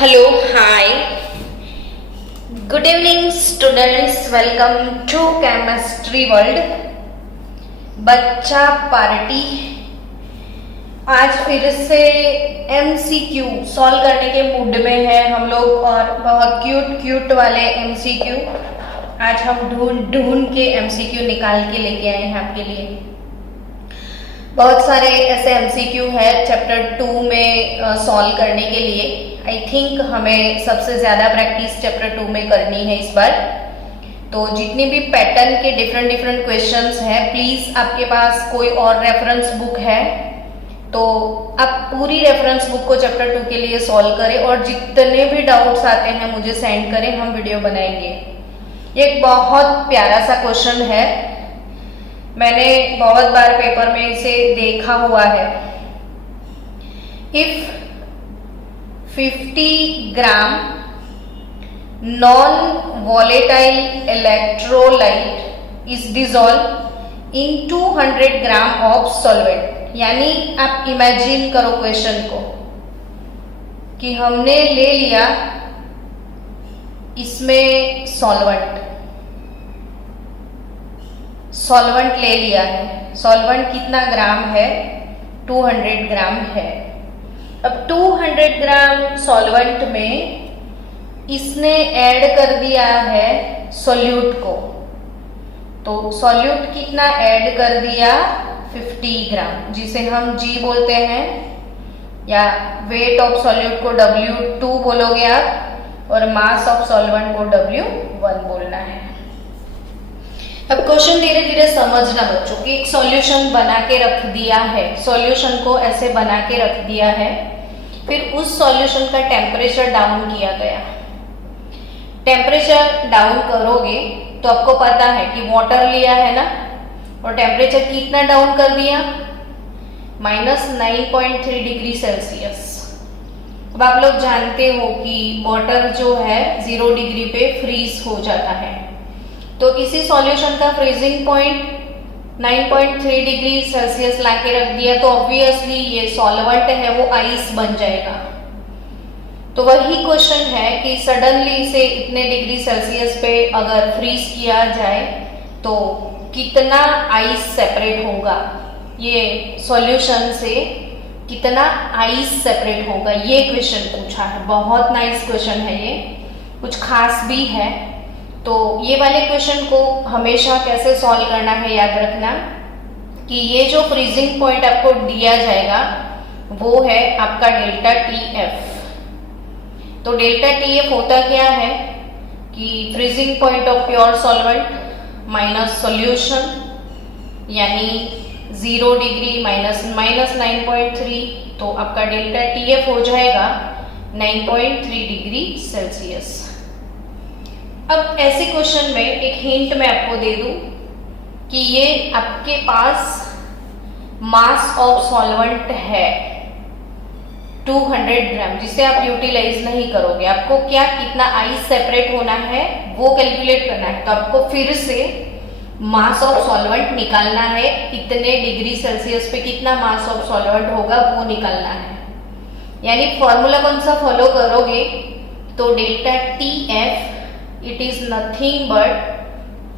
Hello, hi. Good evening, students. Welcome to Chemistry World. बच्चा party आज फिर से MCQ सॉल्व करने के मूड में है हम लोग और बहुत क्यूट वाले MCQ आज हम ढूंढ के MCQ निकाल के लेके आए हैं आपके लिए। बहुत सारे ऐसे MCQ है चैप्टर 2 में सॉल्व करने के लिए। आई थिंक हमें सबसे ज़्यादा प्रैक्टिस चैप्टर 2 में करनी है इस बार। तो जितनी भी पैटर्न के डिफरेंट क्वेश्चंस हैं, प्लीज़ आपके पास कोई और रेफरेंस बुक है तो आप पूरी रेफरेंस बुक को चैप्टर 2 के लिए सॉल्व करें और जितने भी डाउट्स आते हैं मुझे सेंड करें, हम वीडियो बनाएंगे। ये एक बहुत प्यारा सा क्वेश्चन है, मैंने बहुत बार पेपर में इसे देखा हुआ है। If 50 gram non volatile electrolyte is dissolve in 200 gram of solvent, यानी आप इमेजिन करो क्वेश्चन को कि हमने ले लिया इसमें सॉल्वेंट ले लिया है। सॉल्वेंट कितना ग्राम है? 200 ग्राम है। अब 200 ग्राम सॉल्वेंट में इसने ऐड कर दिया है सॉल्यूट को, तो सॉल्यूट कितना ऐड कर दिया? 50 ग्राम, जिसे हम G बोलते हैं, या वेट ऑफ सॉल्यूट को W2 बोलोगे आप और मास ऑफ सॉल्वेंट को W1 बोलना है। अब क्वेश्चन धीरे धीरे समझना बच्चों कि एक सॉल्यूशन बना के रख दिया है, सॉल्यूशन को ऐसे बना के रख दिया है, फिर उस सॉल्यूशन का टेम्परेचर डाउन किया गया। टेम्परेचर डाउन करोगे तो आपको पता है कि वाटर लिया है ना, और टेम्परेचर कितना डाउन कर दिया? -9.3 डिग्री सेल्सियस। अब आप लोग जानते हो कि वाटर जो है 0 डिग्री पे फ्रीज हो जाता है, तो इसी सॉल्यूशन का फ्रीजिंग पॉइंट 9.3 डिग्री सेल्सियस लाके रख दिया, तो ऑब्वियसली ये सॉल्वेंट है वो आइस बन जाएगा। तो वही क्वेश्चन है कि सडनली इसे इतने डिग्री सेल्सियस पे अगर फ्रीज किया जाए तो कितना आइस सेपरेट होगा, ये सॉल्यूशन से कितना आइस सेपरेट होगा, ये क्वेश्चन पूछा है। बहुत नाइस क्वेश्चन है ये, कुछ खास भी है। तो ये वाले क्वेश्चन को हमेशा कैसे सॉल्व करना है याद रखना कि ये जो फ्रीजिंग पॉइंट आपको दिया जाएगा वो है आपका डेल्टा TF। तो डेल्टा TF होता क्या है कि freezing point of pure solvent minus solution, यानी 0 डिग्री माइनस 9.3, तो आपका डेल्टा TF हो जाएगा 9.3 डिग्री सेल्सियस। अब ऐसे क्वेश्चन में एक हिंट मैं आपको दे दूं कि ये आपके पास मास ऑफ सॉल्वेंट है 200 ग्राम, जिसे आप यूटिलाइज नहीं करोगे। आपको क्या कितना आइस सेपरेट होना है वो कैलकुलेट करना है, तो आपको फिर से मास ऑफ सॉल्वेंट निकालना है, कितने डिग्री सेल्सियस पे कितना मास ऑफ सॉल्वेंट होगा वो निकालना है। यानी फॉर्मूला कौन सा फॉलो करोगे? तो delta TF it is nothing but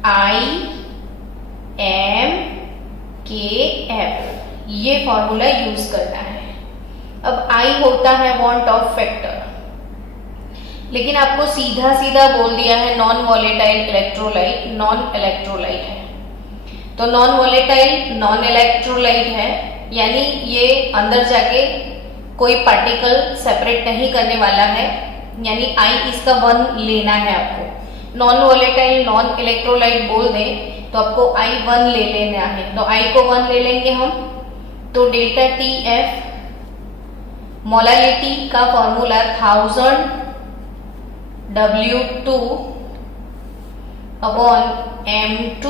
IMKF, ये फॉर्मूला यूज करना है। अब I होता है वांट ऑफ फैक्टर, लेकिन आपको सीधा सीधा बोल दिया है non volatile electrolyte, non electrolyte है। तो नॉन वॉलेटाइल नॉन इलेक्ट्रोलाइट है, यानी ये अंदर जाके कोई पार्टिकल सेपरेट नहीं करने वाला है, यानी I इसका 1 लेना है आपको। नॉन वॉलेटाइल नॉन इलेक्ट्रोलाइट बोल दें तो आपको I1 ले लेना है, तो I को 1 ले लेंगे हम। तो डेल्टा TF मोलालिटी का formula 1000 W2 upon M2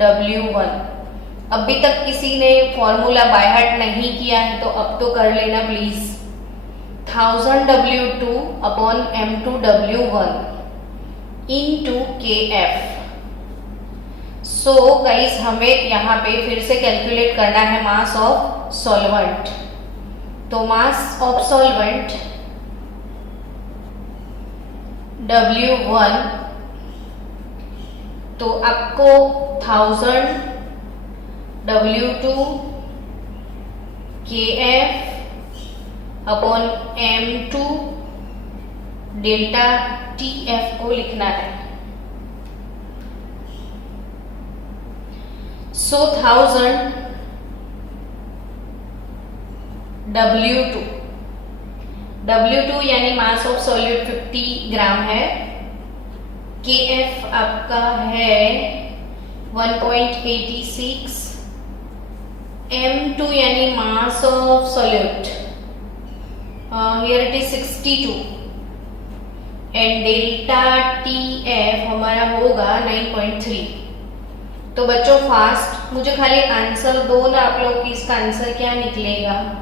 W1। अभी तक किसी ने फॉर्मूला बाय हार्ट नहीं किया है तो अब तो कर लेना please. 1000 W2 upon M2 W1 into KF। So guys हमें यहाँ पे फिर से कैलकुलेट करना है मास ऑफ सॉल्वेंट। तो मास ऑफ सॉल्वेंट W1, तो आपको 1000 W2 KF upon M2 delta TF को लिखना है। सो 1000 W2 यानी मास ऑफ सॉल्यूट 50 ग्राम है। KF आपका है 1.86, M2 यानी mass of solute here it is 62 and delta TF हमारा होगा 9.3। तो बच्चों फास्ट मुझे खाली आंसर दो ना आप लोग कि इसका आंसर क्या निकलेगा।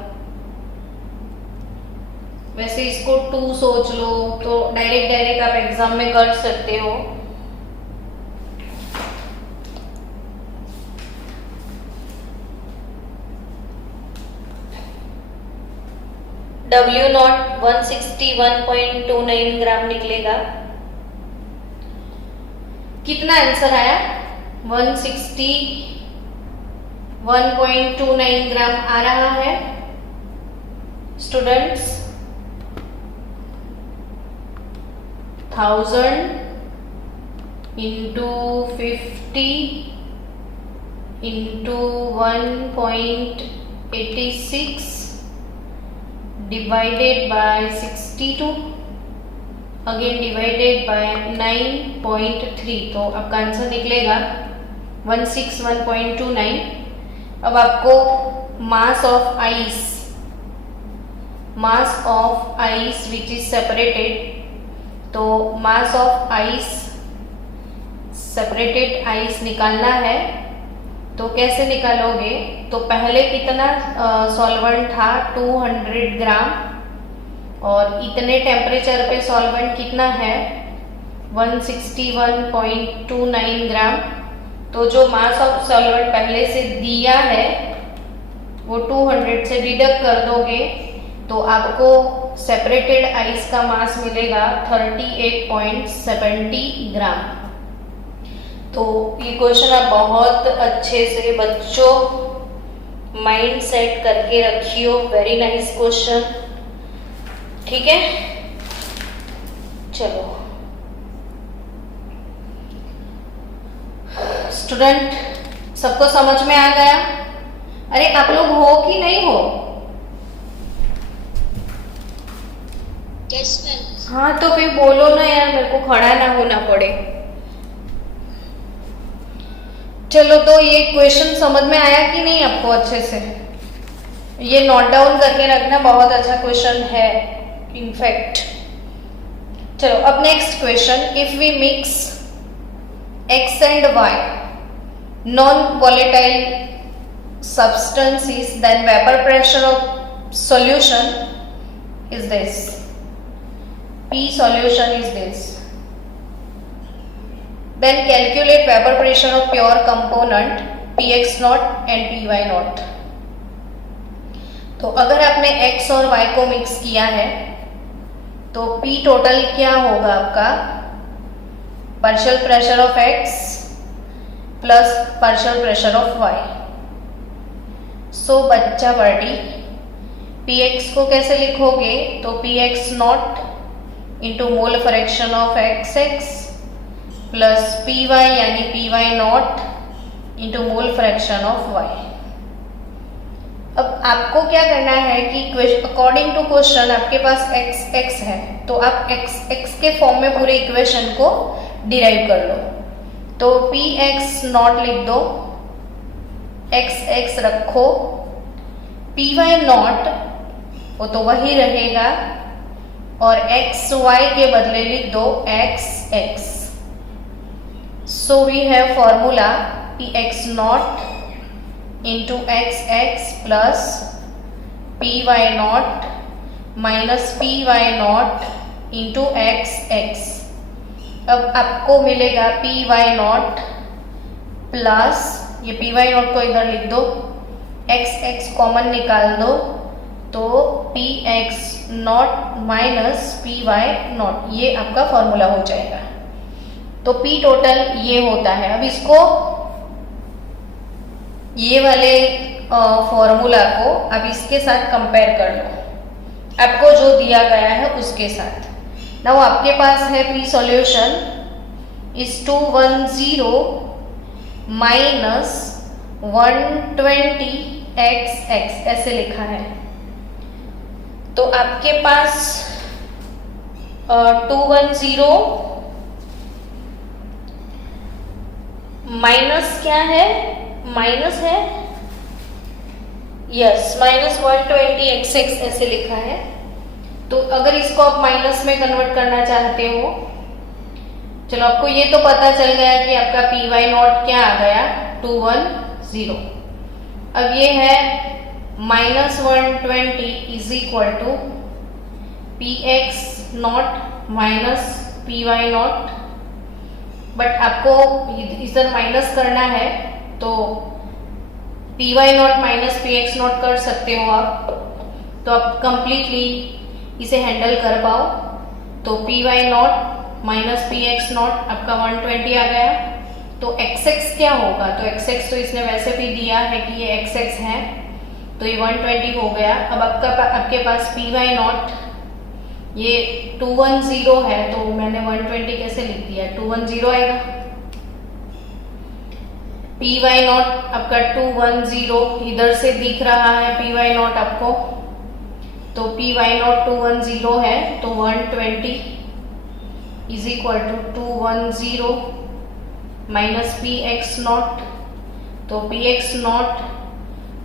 वैसे इसको 2 सोच लो तो डायरेक्ट आप एग्जाम में कर सकते हो। W नॉट 161.29 ग्राम निकलेगा। कितना आंसर आया? 161.29 ग्राम आ रहा है students. 1000 into 50 into 1.86 divided by 62 again divided by 9.3, तो आपका आंसर निकलेगा 161.29। अब आपको mass of ice which is separated, तो mass of ice separated ice निकालना है। तो कैसे निकालोगे? तो पहले कितना सॉल्वेंट था 200 ग्राम और इतने टेम्परेचर पे सॉल्वेंट कितना है 161.29 ग्राम। तो जो मास ऑफ सॉल्वेंट पहले से दिया है वो 200 से डिडक्ट कर दोगे तो आपको सेपरेटेड आइस का मास मिलेगा 38.70 ग्राम। तो ये क्वेश्चन आप बहुत अच्छे से बच्चों माइंड सेट करके रखियो। वेरी नाइस क्वेश्चन, ठीक है। चलो स्टूडेंट, सबको समझ में आ गया? अरे आप लोग हो कि नहीं हो? Yes ma'am. हाँ तो फिर बोलो ना यार, मेरे को खड़ा ना होना पड़े। चलो तो ये क्वेश्चन समझ में आया कि नहीं आपको अच्छे से? ये नोट डाउन करके रखना, बहुत अच्छा क्वेश्चन है इनफैक्ट। चलो अब next question, if we mix x and y non-volatile substances then vapor pressure of solution is this. P solution is this. Then calculate vapor pressure of pure component Px naught and Py naught. तो अगर आपने x और y को mix किया है तो P total क्या होगा आपका? Partial pressure of x plus partial pressure of y। सो बच्चा बर्डी Px को कैसे लिखोगे? तो Px naught into mole fraction of xx plus Py यानी Py naught into mole fraction of y। अब आपको क्या करना है कि अकॉर्डिंग टू क्वेश्चन आपके पास x है तो आप x के फॉर्म में पूरे इक्वेशन को डिराइव कर लो। तो Px नॉट लिख दो, x रखो, Py नॉट वो तो वही रहेगा और xy के बदले लिख दो xx। So we have formula Px naught into xx plus Py naught minus Py naught into xx। अब आपको मिलेगा Py नॉट प्लस ये Py नॉट को इधर लिख दो, xx कॉमन निकाल दो तो P X naught minus P Y naught, ये आपका फॉर्मूला हो जाएगा। तो पी टोटल ये होता है। अब इसको ये वाले फॉर्मूला को अब इसके साथ कंपेयर कर लो, आपको जो दिया गया है उसके साथ। नाउ आपके पास है P solution is 210 minus 120 x x ऐसे लिखा है। तो आपके पास 210 माइनस क्या है, माइनस है, यस माइनस 120 एक्स एक्स ऐसे लिखा है। तो अगर इसको आप माइनस में कन्वर्ट करना चाहते हो, चलो आपको ये तो पता चल गया कि आपका पी वाई नॉट क्या आ गया 210। अब ये है minus 120 is equal to P X naught minus P Y naught, but आपको इधर माइनस करना है तो P Y naught minus P X naught कर सकते हो आप, तो आप कंप्लीटली इसे हैंडल कर पाओ। तो P Y naught minus P X naught आपका 120 आ गया। तो एक्स एक्स क्या होगा, तो एक्स एक्स तो इसने वैसे भी दिया है कि ये एक्स एक्स है, तो ये 120 हो गया। अब आपके पास पी वाई नॉट ये 210 है, तो मैंने 120 कैसे लिख दिया, 210 आएगा। पी वाई नॉट आपका 210 इधर से दिख रहा है पी वाई नॉट आपको, तो पी वाई नॉट 210 है, तो 120 is equal to 210 minus P X naught, तो पी एक्स नॉट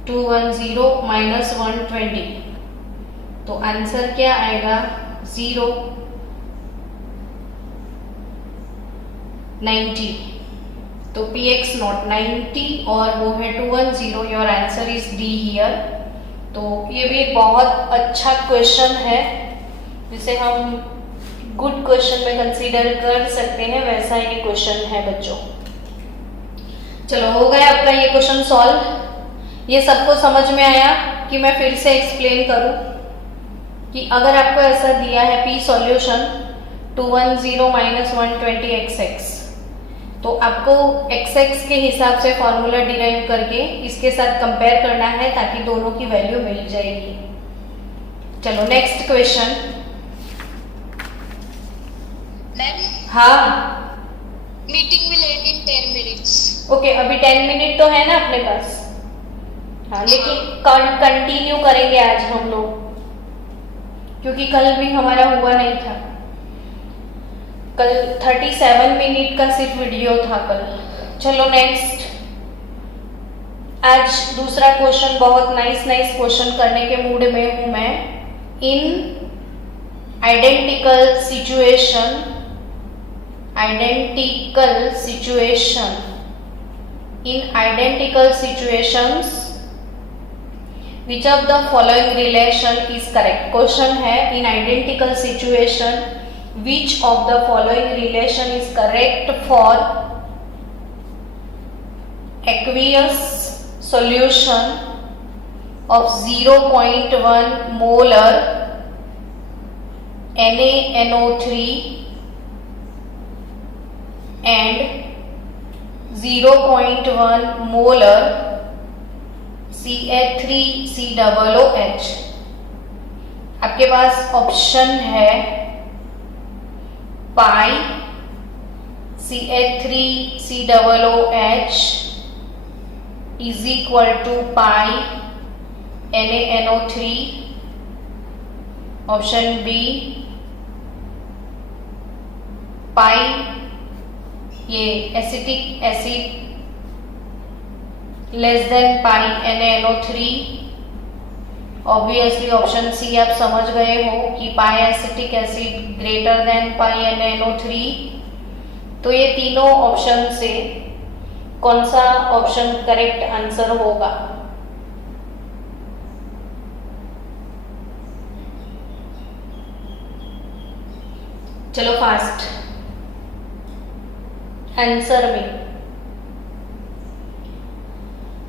210 माइनस 120, तो आंसर क्या आएगा 0 90। तो पी एक्स नॉट 90 और वो है 210, your answer is D here. तो ये भी एक बहुत अच्छा क्वेश्चन है जिसे हम गुड क्वेश्चन में कंसीडर कर सकते हैं, वैसा ये क्वेश्चन है बच्चों। चलो हो गया आपका ये क्वेश्चन सॉल्व। ये सबको समझ में आया कि मैं फिर से एक्सप्लेन करूं कि अगर आपको ऐसा दिया है P solution 210 minus 120 x x, तो आपको एक्स एक्स के हिसाब से फॉर्मूला डिराइव करके इसके साथ कंपेयर करना है ताकि दोनों की वैल्यू मिल जाएगी। चलो नेक्स्ट क्वेश्चन। हाँ, meeting will and in 10 minutes. Okay, अभी 10 मिनट तो है ना अपने पास। हाँ, लेकिन कंटिन्यू करेंगे आज हम लोग, क्योंकि कल भी हमारा हुआ नहीं था। कल 37 मिनट का सिर्फ वीडियो था कल। चलो नेक्स्ट, आज दूसरा क्वेश्चन, बहुत नाइस क्वेश्चन करने के मूड में हूं मैं। In identical situation which of the following relation is correct? Question है in identical situation which of the following relation is correct for aqueous solution of 0.1 molar NaNO3 and 0.1 molar CH3COOH। आपके पास option है pi CH3COOH is equal to pi NaNO3, option B pi ये acetic acid less than pi NaNO3। Obviously option C आप समझ गए हो कि pi acetic acid greater than pi NaNO3। तो ये तीनों ऑप्शन से कौन सा ऑप्शन करेक्ट आंसर होगा? चलो फास्ट आंसर में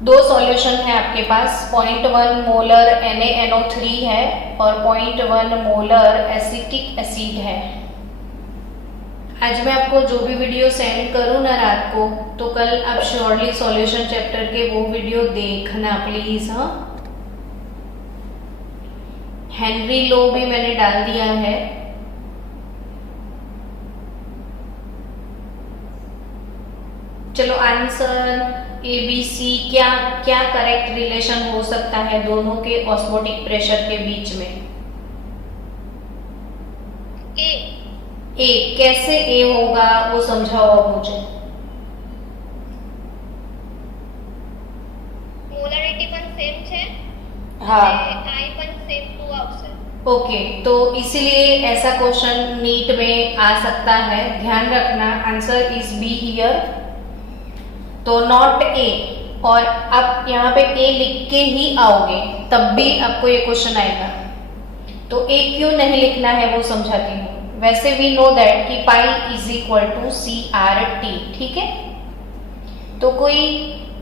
दो सॉल्यूशन है आपके पास, 0.1 मोलर NaNO3 है और 0.1 मोलर एसिटिक एसिड है। आज मैं आपको जो भी वीडियो सेंड करूँ ना रात को, तो कल आप श्योरली सॉल्यूशन चैप्टर के वो वीडियो देखना प्लीज। हाँ, हेनरी लो भी मैंने डाल दिया है। चलो आंसर ABC, क्या क्या करेक्ट रिलेशन हो सकता है दोनों के ऑस्मोटिक प्रेशर के बीच में? ए कैसे ए होगा वो समझाओ अब मुझे। મોલારિટી પણ સેમ છે हाँ I પણ સેમ ટુ આવશે। ओके, तो इसीलिए ऐसा क्वेश्चन नीट में आ सकता है, ध्यान रखना। आंसर इज बी हियर, तो नॉट ए। और आप यहाँ पे ए लिख के ही आओगे तब भी आपको ये क्वेश्चन आएगा। तो ए क्यों नहीं लिखना है वो समझाती हूँ। वैसे वी नो दैट कि pi is equal to CRT, ठीक है। तो कोई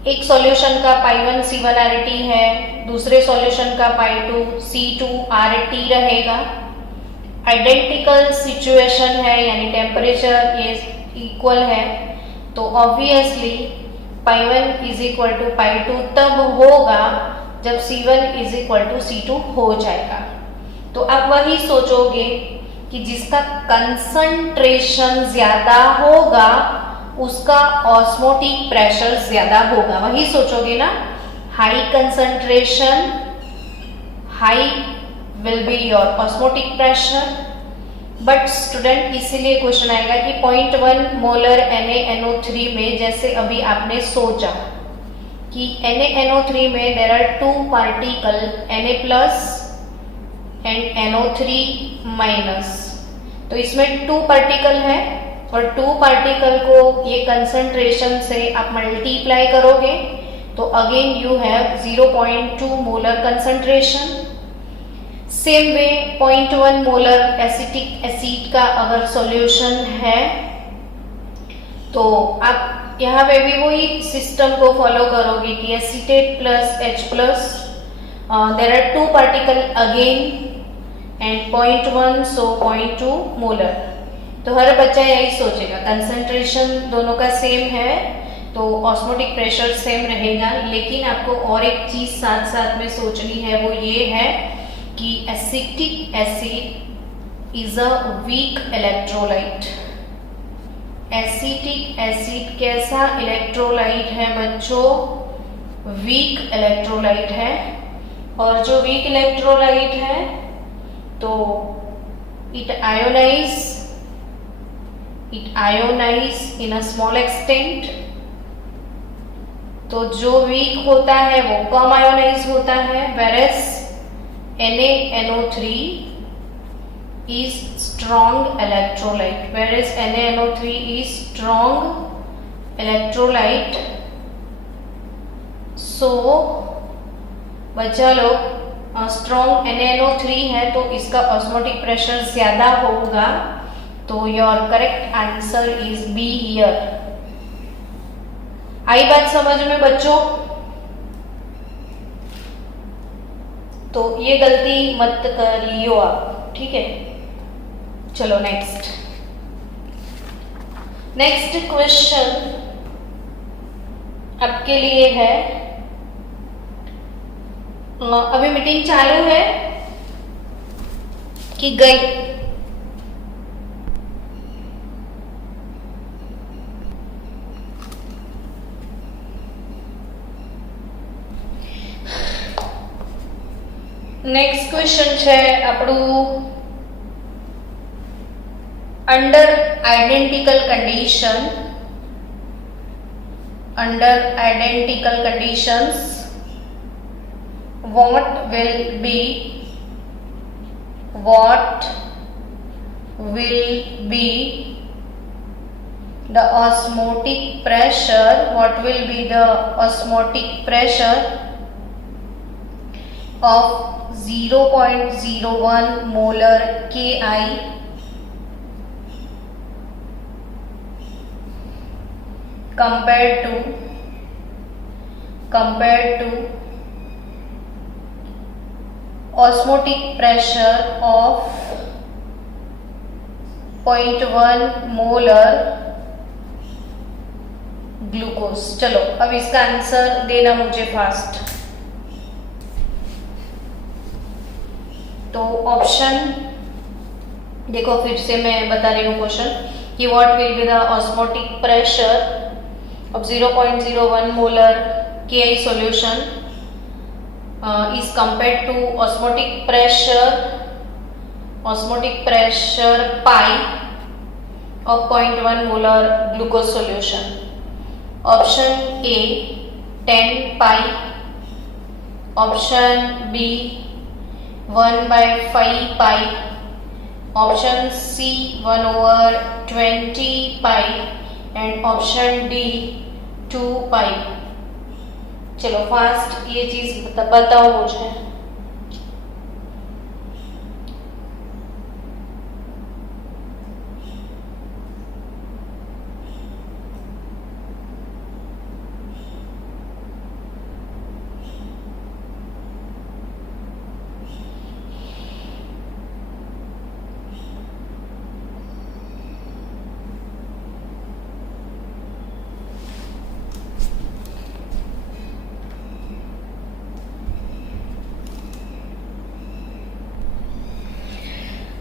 एक सॉल्यूशन का पाई 1 C1 RT है, दूसरे सॉल्यूशन का पाई 2 C2 RT रहेगा। आइडेंटिकल सिचुएशन है, यानी टेम्परेचर ये इक्वल है, तो obviously pi 1 is equal to pi 2 तब होगा जब C1 is equal to C2 हो जाएगा। तो आप वही सोचोगे कि जिसका कंसंट्रेशन ज्यादा होगा उसका ऑस्मोटिक प्रेशर ज्यादा होगा, वही सोचोगे ना। High concentration, high will be your osmotic pressure. But student इसीलिए क्वेश्चन आएगा कि 0.1 मोलर NaNO3 में, जैसे अभी आपने सोचा कि NaNO3 में there are 2 particle Na+ and NO3-, तो इसमें 2 पार्टिकल है और 2 पार्टिकल को ये कंसंट्रेशन से आप मल्टीप्लाई करोगे तो again you have 0.2 molar concentration. Same way 0.1 molar acetic acid का अगर सॉल्यूशन है तो आप यहाँ पे भी वही सिस्टम को फॉलो करोगे कि acetate plus H+, there are 2 particle again and 0.1 so 0.2 molar. तो हर बच्चा यही सोचेगा, कंसंट्रेशन दोनों का सेम है तो ऑस्मोटिक प्रेशर सेम रहेगा। लेकिन आपको और एक चीज साथ साथ में सोचनी है, वो ये है कि acetic acid is a weak electrolyte. Acetic acid कैसा इलेक्ट्रोलाइट है बच्चों? वीक इलेक्ट्रोलाइट है। और जो वीक इलेक्ट्रोलाइट है तो it ionise in a small extent. तो जो वीक होता है वो कम आयोनाइज होता है, whereas NaNO3 is strong electrolyte, whereas NaNO3 is strong electrolyte। so बच्चा लोग स्ट्रॉन्ग NaNO3 है तो इसका ऑस्मोटिक प्रेशर ज्यादा होगा, तो your correct answer is B here. आई बात समझ में बच्चों? तो ये गलती मत करियो आप, ठीक है। चलो नेक्स्ट क्वेश्चन आपके लिए है। अभी मीटिंग चालू है कि गई? नेक्स्ट क्वेश्चन है આપણું under identical conditions what will be the osmotic pressure, of 0.01 molar Ki compared to compared to osmotic pressure of 0.1 molar glucose. चलो अब इसका आंसर देना मुझे फास्ट। तो ऑप्शन देखो, फिर से मैं बता रही हूँ क्वेश्चन कि what will be the osmotic pressure of 0.01 molar KI solution is compared to osmotic pressure pi of 0.1 molar glucose solution. Option A 10 pi, option B 1/5 pi, option C 1/20 pi and option D 2 pi। चलो fast ये चीज बताओ मुझे।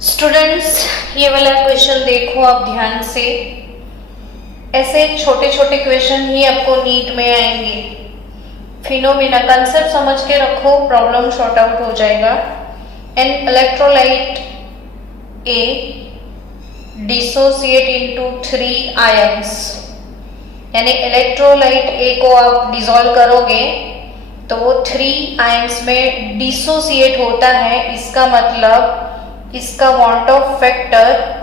Students ये वाला question देखो आप ध्यान से। ऐसे छोटे छोटे क्वेश्चन ही आपको नीट में आएंगे। फिनोमेना कंसेप्ट समझ के रखो, प्रॉब्लम शॉर्ट आउट हो जाएगा। An electrolyte A dissociate into 3 ions, यानी इलेक्ट्रोलाइट ए को आप डिसॉल्व करोगे तो वो 3 आयंस में डिसोसिएट होता है। इसका मतलब इसका वांट ऑफ फैक्टर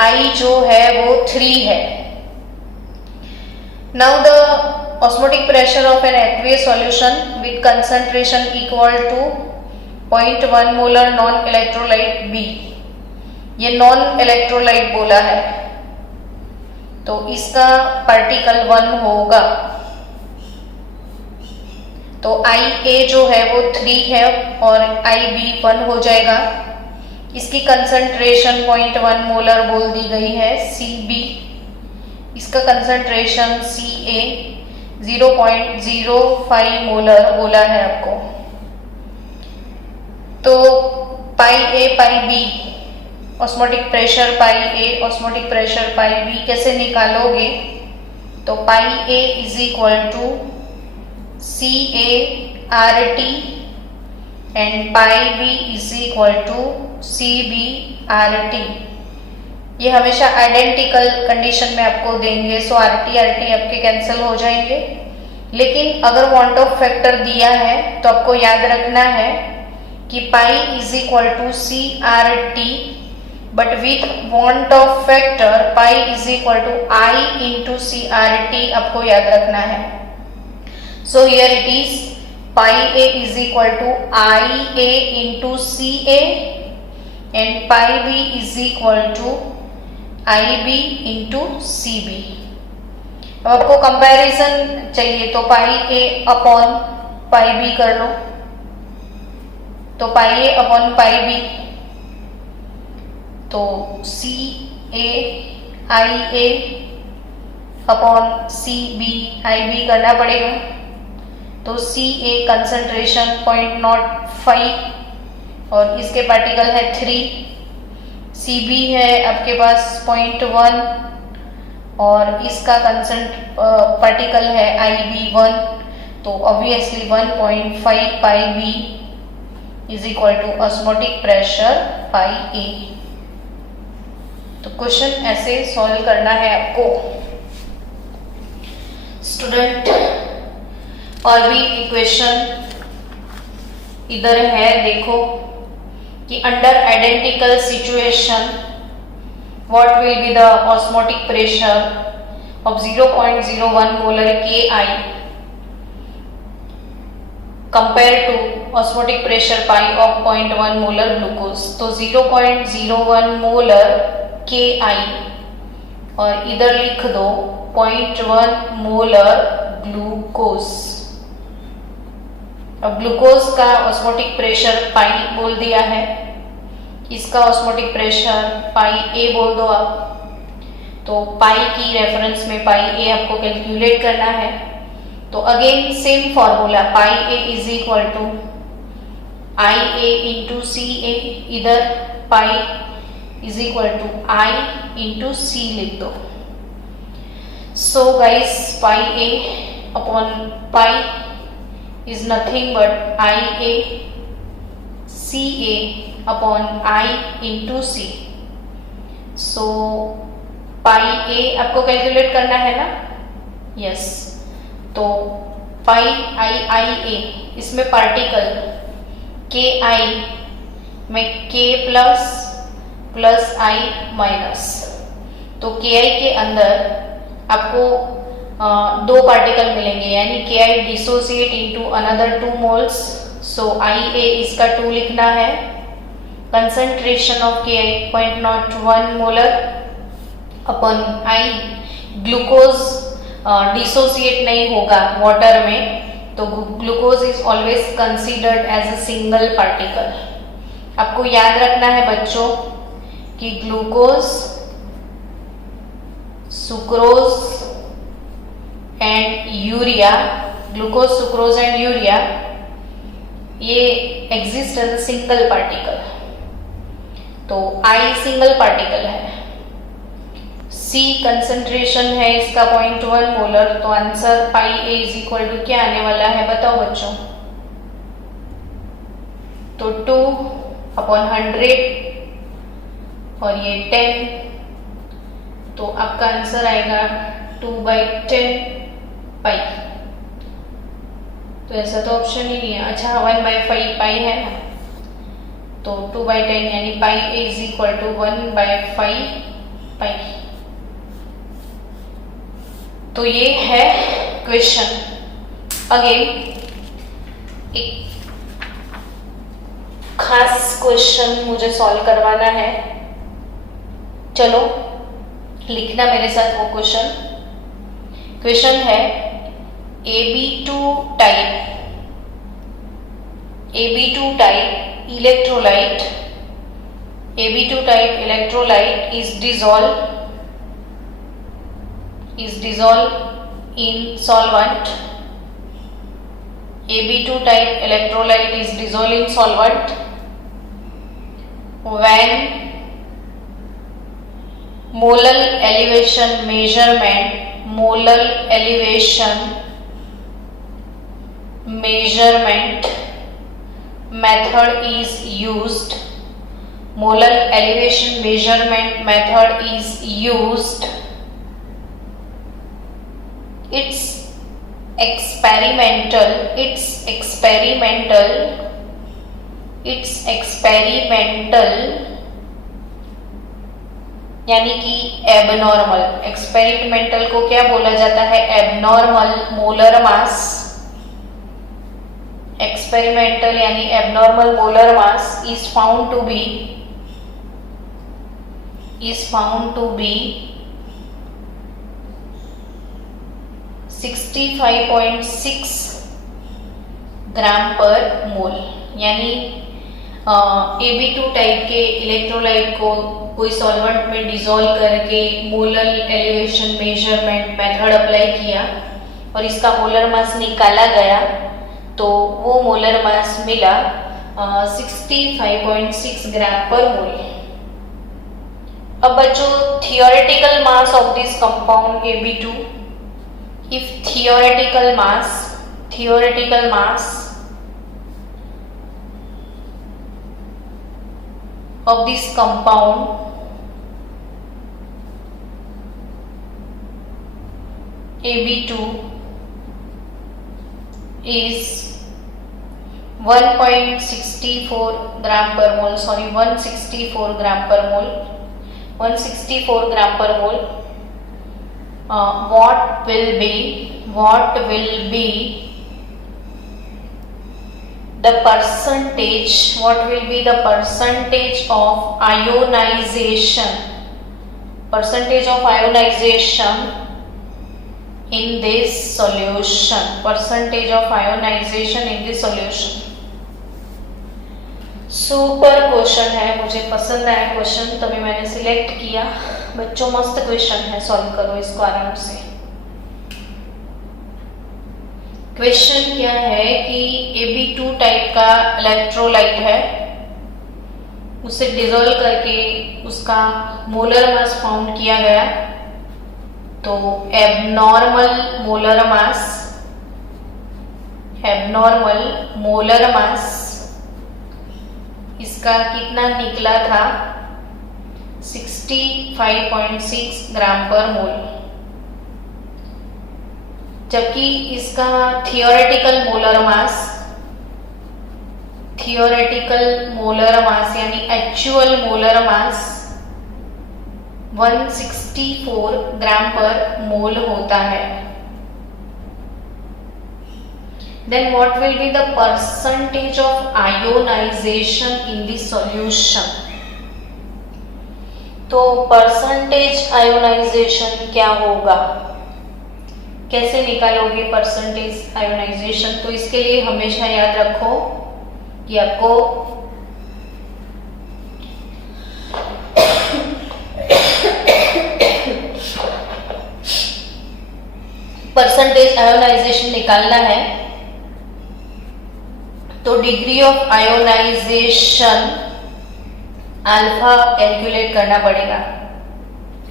I जो है वो 3 है। Now the osmotic pressure of an aqueous solution with concentration equal to 0.1 molar non electrolyte B। ये नॉन इलेक्ट्रोलाइट बोला है तो इसका पार्टिकल 1 होगा। तो IA जो है वो 3 है और IB 1 हो जाएगा। इसकी कंसंट्रेशन 0.1 मोलर बोल दी गई है CB, इसका कंसंट्रेशन CA 0.05 मोलर बोला है आपको। तो pi A pi B, osmotic pressure pi A osmotic pressure pi B कैसे निकालोगे? तो pi A is equal to CA/RT and pi B is equal to CB/RT। ये हमेशा आइडेंटिकल कंडीशन में आपको देंगे, सो RT आपके कैंसिल हो जाएंगे। लेकिन अगर वांट ऑफ फैक्टर दिया है तो आपको याद रखना है कि pi is equal to CRT, but with van't Hoff factor pi is equal to I into CRT आपको याद रखना है। So here it is pi A is equal to IA into CA and pi B is equal to IB into CB। अब आपको comparison चाहिए तो pi A upon pi B कर लो। तो pi A upon pi B, तो CA IA upon CB IB करना पड़ेगा। तो CA कंसंट्रेशन 0.05 और इसके पार्टिकल है 3, CB है आपके पास 0.1 और इसका पार्टिकल है IB1, तो obviously 1.5 pi B is equal to osmotic pressure pi A। तो क्वेश्चन ऐसे सॉल्व करना है आपको स्टूडेंट। और भी इक्वेशन इधर है, देखो कि under identical situation what will be the osmotic pressure of 0.01 molar KI compare to osmotic pressure pi of 0.1 molar glucose. तो 0.01 मोलर KI और इधर लिख दो 0.1 मोलर ग्लूकोज। अब ग्लूकोज का ऑस्मोटिक प्रेशर पाई बोल दिया है, इसका ऑस्मोटिक प्रेशर पाई ए बोल दो आप। तो पाई की रेफरेंस में पाई ए आपको कैलकुलेट करना है। तो again same formula, pi A is equal to I A into C A, इधर pi is equal to I into C लिख दो। So guys pi A upon pi is nothing but IA CA upon I into C. So pi A आपको calculate करना है ना, yes. तो पाई IA इसमें particle KI में K प्लस I माइनस, तो KI के अंदर आपको दो पार्टिकल मिलेंगे, यानी KI dissociate into another 2 moles. So IA इसका 2 लिखना है। Concentration of KI 0.01 molar upon I। Glucose dissociate नहीं होगा वाटर में, तो glucose is always considered as a single particle. आपको याद रखना है बच्चों कि glucose, sucrose and urea, glucose, sucrose and urea, ये exist as a single particle. तो I सिंगल पार्टिकल है, C कंसंट्रेशन है इसका 0.1 मोलर। तो answer pi A is equal to क्या आने वाला है बताओ बच्चों? तो 2/100 और ये 10, तो आपका आंसर आएगा 2/10 पाई। तो ऐसा तो ऑप्शन ही नहीं है। अच्छा 1/5 पाई है ना, तो 2/10 यानी पाई ए इज इक्वल टू 1/5 पाई। तो ये है क्वेश्चन। अगेन एक खास क्वेश्चन मुझे सॉल्व करवाना है, चलो लिखना मेरे साथ वो क्वेश्चन। क्वेश्चन है AB2 type electrolyte, AB2 type electrolyte is dissolved in solvent. AB2 type electrolyte is dissolved in solvent when molar elevation measurement method is used. Molar elevation measurement method is used. It's experimental यानी कि abnormal. Experimental को क्या बोला जाता है? Abnormal molar mass. Experimental यानी abnormal molar mass is found to be 65.6 gram per mole. यानी AB2 type के इलेक्ट्रोलाइट को कोई सॉल्वेंट में डिसॉल्व करके molar elevation measurement method apply किया और इसका मोलर मास निकाला गया, तो वो मोलर मास मिला 65.6 ग्राम पर मोल। अब बच्चों theoretical mass of this compound AB2, if theoretical mass of this compound AB2 is 1.64 gram per mole, 164 gram per mole, 164 gram per mole. What will be the percentage? What will be the percentage of ionization? Percentage of ionization in this solution, percentage of ionization in this solution. Super question है, मुझे पसंद आया question तभी मैंने select किया। बच्चों मस्त question है, सॉल्व करो इसको आराम से। क्वेश्चन क्या है कि Ab2 टाइप का इलेक्ट्रोलाइट है, उसे डिसॉल्व करके उसका मोलर मास फाउंड किया गया। तो एबनॉर्मल मोलर मास इसका कितना निकला था? 65.6 ग्राम पर मोल, जबकि इसका थियोरेटिकल मोलर मास यानी एक्चुअल मोलर मास 164 ग्राम पर मोल होता है। Then what will be the percentage of ionization in the solution? तो परसेंटेज आयोनाइजेशन क्या होगा, कैसे निकालोगे परसेंटेज आयोनाइजेशन? तो इसके लिए हमेशा याद रखो कि आपको परसेंटेज आयोनाइजेशन निकालना है। तो degree of ionisation alpha calculate करना पड़ेगा।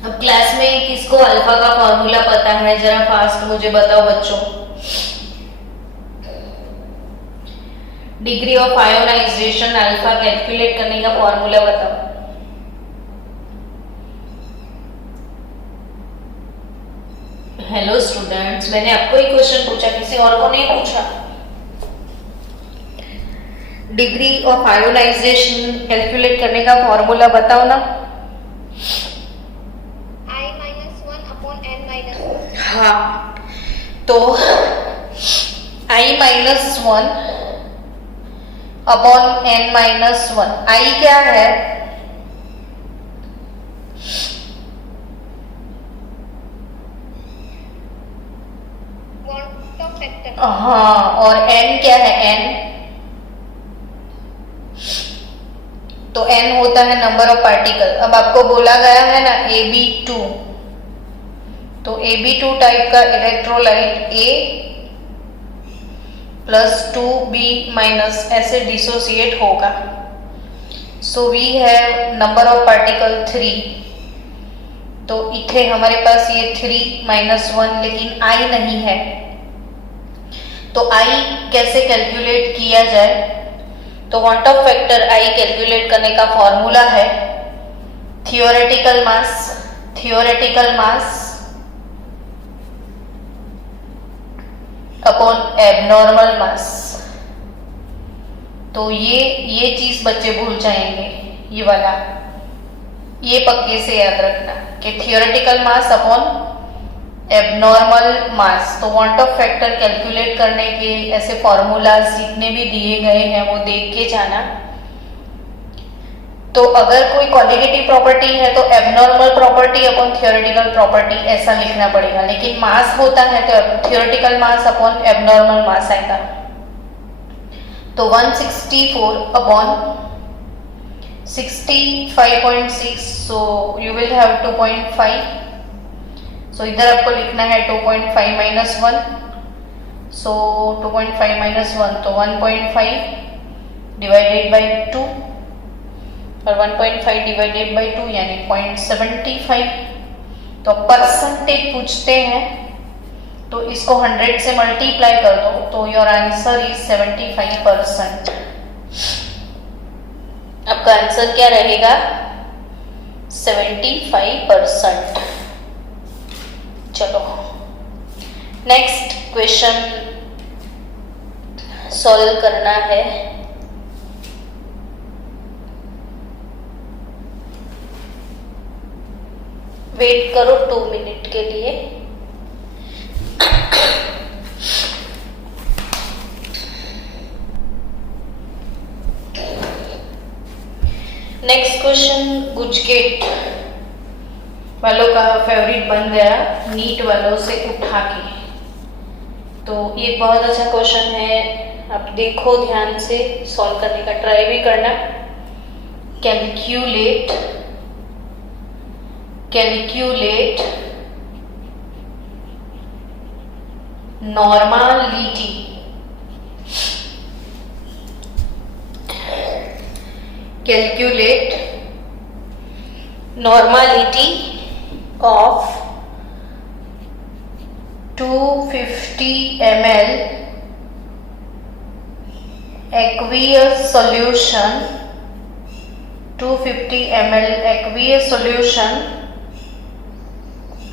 अब क्लास में किसको अल्फा का फॉर्मूला पता है? जरा फास्ट मुझे बताओ बच्चों। Degree of ionisation alpha calculate करने का फॉर्मूला बताओ। हेलो स्टूडेंट्स, मैंने आपको ही क्वेश्चन पूछा, किसी और को नहीं पूछा। डिग्री ऑफ आयोनाइजेशन कैलकुलेट करने का फॉर्मूला बताओ ना। I-1/n-1। हाँ, तो I-1/n-1। I क्या है? Quantum factor. हाँ, और n क्या है? n तो n होता है नंबर ऑफ पार्टिकल। अब आपको बोला गया है ना Ab2, तो Ab2 टाइप का electrolyte A plus 2B minus ऐसे डिसोसिएट होगा। So we have number of particle 3, तो इथे हमारे पास ये 3 - 1, लेकिन I नहीं है। तो I कैसे कैलकुलेट किया जाए? तो क्वांटम फैक्टर I कैलकुलेट करने का फॉर्मूला है थियोरेटिकल मास अपॉन एबनॉर्मल मास। तो ये चीज बच्चे भूल जाएंगे, ये वाला, ये पक्के से याद रखना कि थियोरेटिकल मास अपॉन एबनॉर्मल मास। तो क्वांटम फैक्टर कैलकुलेट करने के ऐसे फॉर्मूलाज जितने भी दिए गए हैं वो देख के जाना। तो अगर कोई क्वालिटेटिव प्रॉपर्टी है तो abnormal property upon theoretical property ऐसा लिखना पड़ेगा, लेकिन मास होता है तो थियोरेटिकल मास अपॉन एबनॉर्मल मास आएगा। तो 164 upon 65.6, so you will have 2.5। सो इधर आपको लिखना है 2.5 - 1, सो 2.5 - 1 तो 1.5 डिवाइडेड बाई 2, और 1.5 डिवाइडेड बाई 2 यानी 0.75। तो परसेंटेज पूछते हैं तो इसको 100 से मल्टीप्लाई कर दो, तो योर आंसर इज 75%। आपका आंसर क्या रहेगा? 75%। चलो नेक्स्ट क्वेश्चन सॉल्व करना है। वेट करो 2 मिनट के लिए। नेक्स्ट क्वेश्चन, गुजगेट वालों का फेवरेट बन गया नीट वालों से उठा के। तो ये बहुत अच्छा क्वेश्चन है, आप देखो ध्यान से, सॉल्व करने का ट्राई भी करना। Calculate normality of 250 ml aqueous solution 250 ml aqueous solution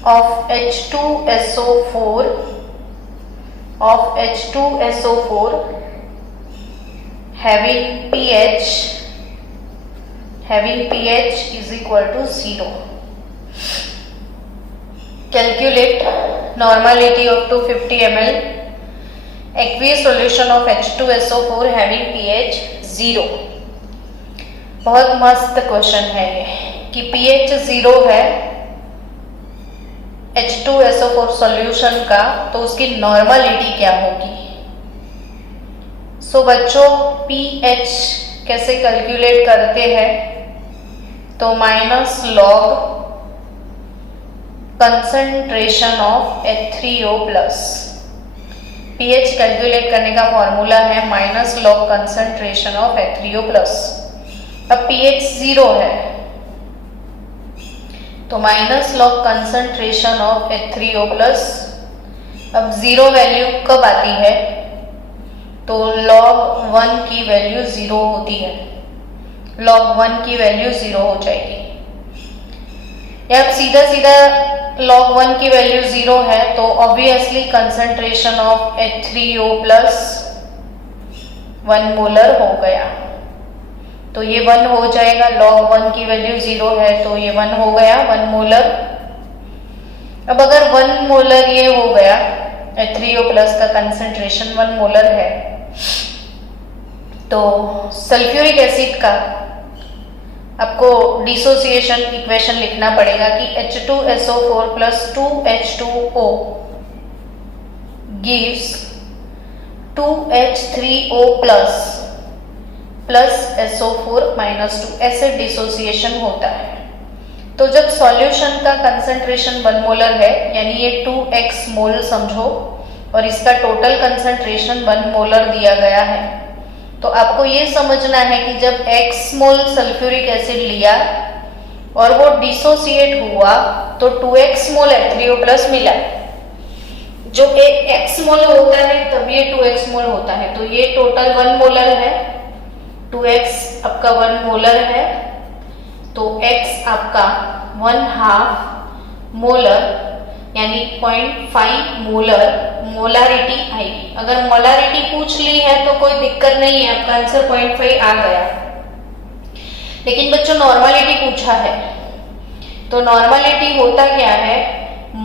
of H2SO4 having pH is equal to 0. Calculate normality of 250 ml aqueous solution of H2SO4 having pH 0. बहुत मस्त क्वेश्चन है ये कि pH 0 है H2SO4 सॉल्यूशन का, तो उसकी नॉर्मलिटी क्या होगी। सो बच्चों pH कैसे कैलकुलेट करते हैं, तो minus log concentration of H3O plus. pH calculate करने का फॉर्मूला है minus log concentration of H3O plus. अब pH 0 है तो minus log concentration of H3O plus. अब 0 वैल्यू कब आती है, तो log 1 की वैल्यू 0 होती है, log 1 की वैल्यू 0 हो जाएगी। या अब सीधा log 1 की वैल्यू 0 है तो obviously concentration of H3O plus 1 molar हो गया, तो ये 1 हो जाएगा। log 1 की वैल्यू 0 है तो ये 1 हो गया, 1 मोलर। अब अगर 1 मोलर ये हो गया, H3O प्लस का कंसंट्रेशन 1 मोलर है, तो सल्फ्यूरिक एसिड का आपको डिसोसिएशन इक्वेशन लिखना पड़ेगा कि H2SO4 plus 2H2O gives 2H3O plus SO4 minus 2, ऐसे डिसोसिएशन होता है। तो जब सॉल्यूशन का कंसंट्रेशन 1 मोलर है, यानी ये 2x मोल समझो, और इसका टोटल कंसंट्रेशन 1 मोलर दिया गया है, तो आपको ये समझना है कि जब x मोल सल्फ्यूरिक एसिड लिया और वो डिसोसिएट हुआ तो 2x मोल H3O प्लस मिला। जो x मोल होता है तब ये 2x मोल होता है, तो ये टोटल 1 मोलर है, 2x आपका 1 मोलर है, तो x आपका 1/2 मोलर यानी 0.5 मोलारिटी आएगी। अगर मोलारिटी पूछ ली है तो कोई दिक्कत नहीं है, आपका आंसर 0.5 आ गया। लेकिन बच्चों नॉर्मलिटी पूछा है, तो नॉर्मलिटी होता क्या है,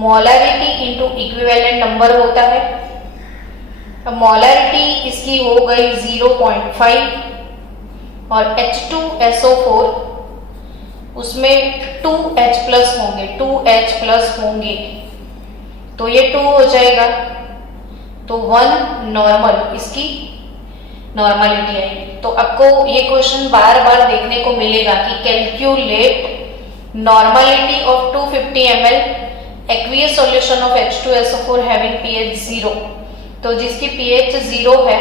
मोलारिटी इंटू इक्विवेलेंट नंबर होता है। अब मोलारिटी इसकी हो गई 0.5 और H2SO4 उसमें 2H प्लस होंगे, तो ये 2 हो जाएगा, तो 1 नॉर्मल इसकी नॉर्मलिटी आएगी। तो आपको ये क्वेश्चन बार बार देखने को मिलेगा कि calculate normality of 250 ml aqueous solution of H2SO4 having pH 0। तो जिसकी pH 0 है,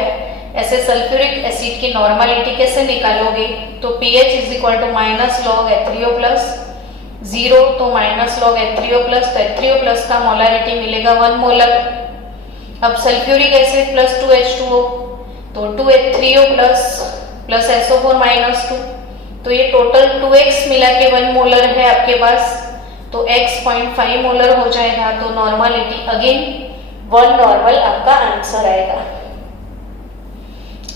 ऐसे सल्फ्यूरिक एसिड की नॉर्मलिटी कैसे निकालोगे, तो pH is equal to minus log H3O plus 0, तो माइनस लॉग H3O प्लस, तो H3O प्लस का मोलारिटी मिलेगा 1 मोलर। अब सल्फ्यूरिक एसिड प्लस 2H2O, तो 2H3O प्लस SO4 माइनस 2, तो ये टोटल 2x मिला के 1 मोलर है आपके पास, तो x 0.5 मोलर हो जाएगा। तो नॉर्मलिटी अगेन 1 नॉर्मल आपका आंसर आएगा।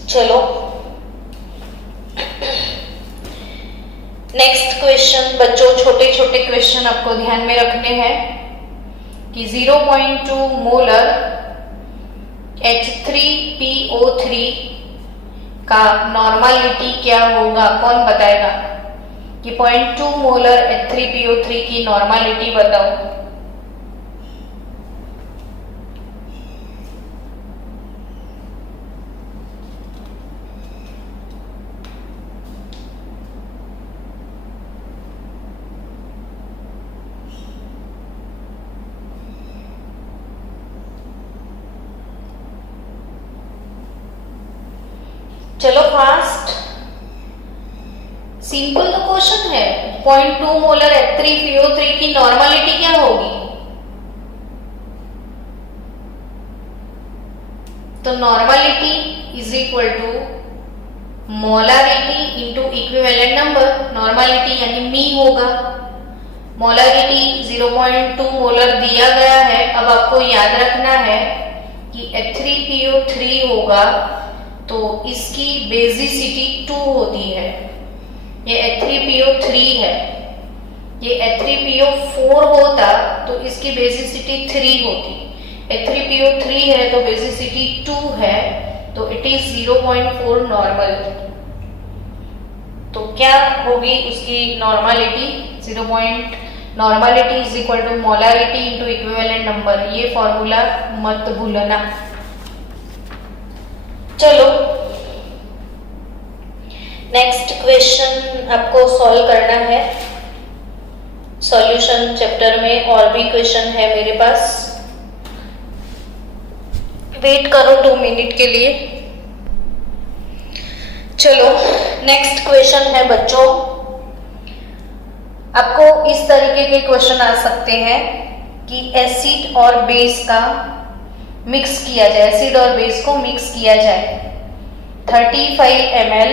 चलो नेक्स्ट क्वेश्चन बच्चों, छोटे छोटे क्वेश्चन आपको ध्यान में रखने हैं कि 0.2 मोलर H3PO3 का नॉर्मलिटी क्या होगा, कौन बताएगा। कि 0.2 मोलर H3PO3 की नॉर्मलिटी बताओ। चलो फास्ट, सिंपल तो क्वेश्चन है। 0.2 मोलर H3PO3 की नॉर्मलिटी क्या होगी? तो normality is equal to molarity into equivalent number. Normality यानी मी होगा, मोलारिटी 0.2 मोलर दिया गया है। अब आपको याद रखना है कि H3PO3 होगा तो इसकी बेसिसिटी 2 होती है। ये H3PO3 है, ये H3PO4 होता तो इसकी बेसिसिटी 3 होती। H3PO3 है तो बेसिसिटी 2 है, तो इट इज 0.4 नॉर्मल। तो क्या होगी उसकी normality? Normality is equal to molarity into equivalent number. ये फॉर्मूला मत भूलना। चलो नेक्स्ट क्वेश्चन आपको सॉल्व करना है। सॉल्यूशन चैप्टर में और भी क्वेश्चन है मेरे पास, वेट करो 2 मिनट के लिए। चलो नेक्स्ट क्वेश्चन है बच्चों, आपको इस तरीके के क्वेश्चन आ सकते हैं कि एसिड और बेस का मिक्स किया जाए, एसिड और बेस को मिक्स किया जाए। 35 ml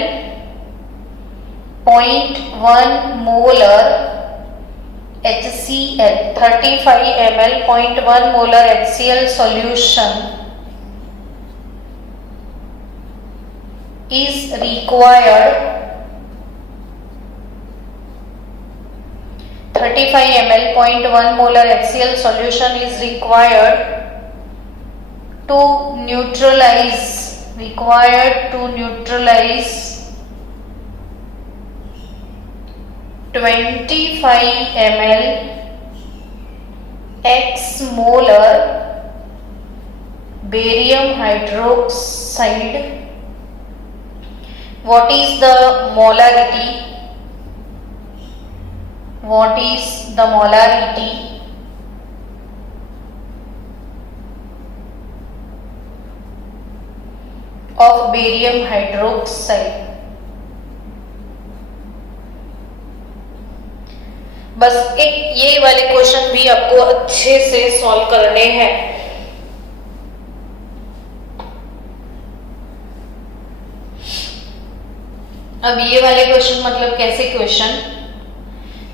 0.1 molar HCl, 35 ml 0.1 molar HCl solution is required। 35 ml 0.1 molar HCl solution is required to neutralize 25 ml x molar barium hydroxide। What is the molarity? What is the molarity of barium hydroxide? बस एक ये वाले question भी आपको अच्छे से solve करने हैं। अब ये वाले क्वेश्चन मतलब कैसे क्वेश्चन?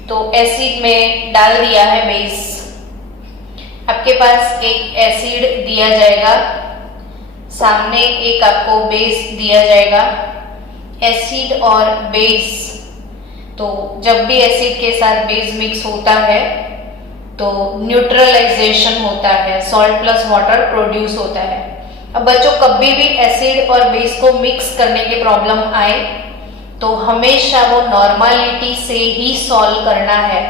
तो एसिड में डाल दिया है बेस, आपके पास एक एसिड दिया जाएगा, सामने एक आपको बेस दिया जाएगा। एसिड और बेस, तो जब भी एसिड के साथ बेस मिक्स होता है तो न्यूट्रलाइजेशन होता है, सॉल्ट प्लस वाटर प्रोड्यूस होता है। अब बच्चों कभी भी एसिड और बेस को मिक्स करने की प्रॉब्लम आए तो हमेशा वो नॉर्मलिटी से ही सॉल्व करना है।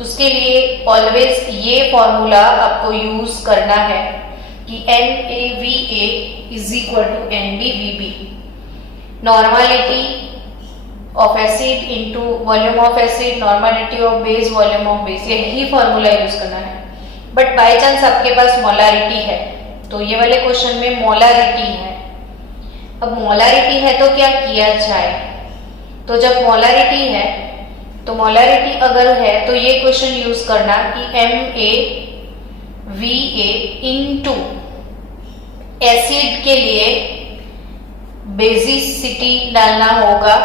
उसके लिए ऑलवेज ये फॉर्मूला आपको यूज करना है कि NaVA is equal to NbVb। Normality of acid into volume of acid, normality of base, volume of base, यही फॉर्मूला यूज करना है। बट बाय चांस आपके पास मोलारिटी है तो ये वाले क्वेश्चन में मोलारिटी है। अब मोलारिटी है तो क्या किया जाए? तो जब मोलारिटी है तो मोलारिटी अगर है तो ये क्वेश्चन यूज करना कि MaVA इनटू एसिड के लिए बेसिसिटी डालना होगा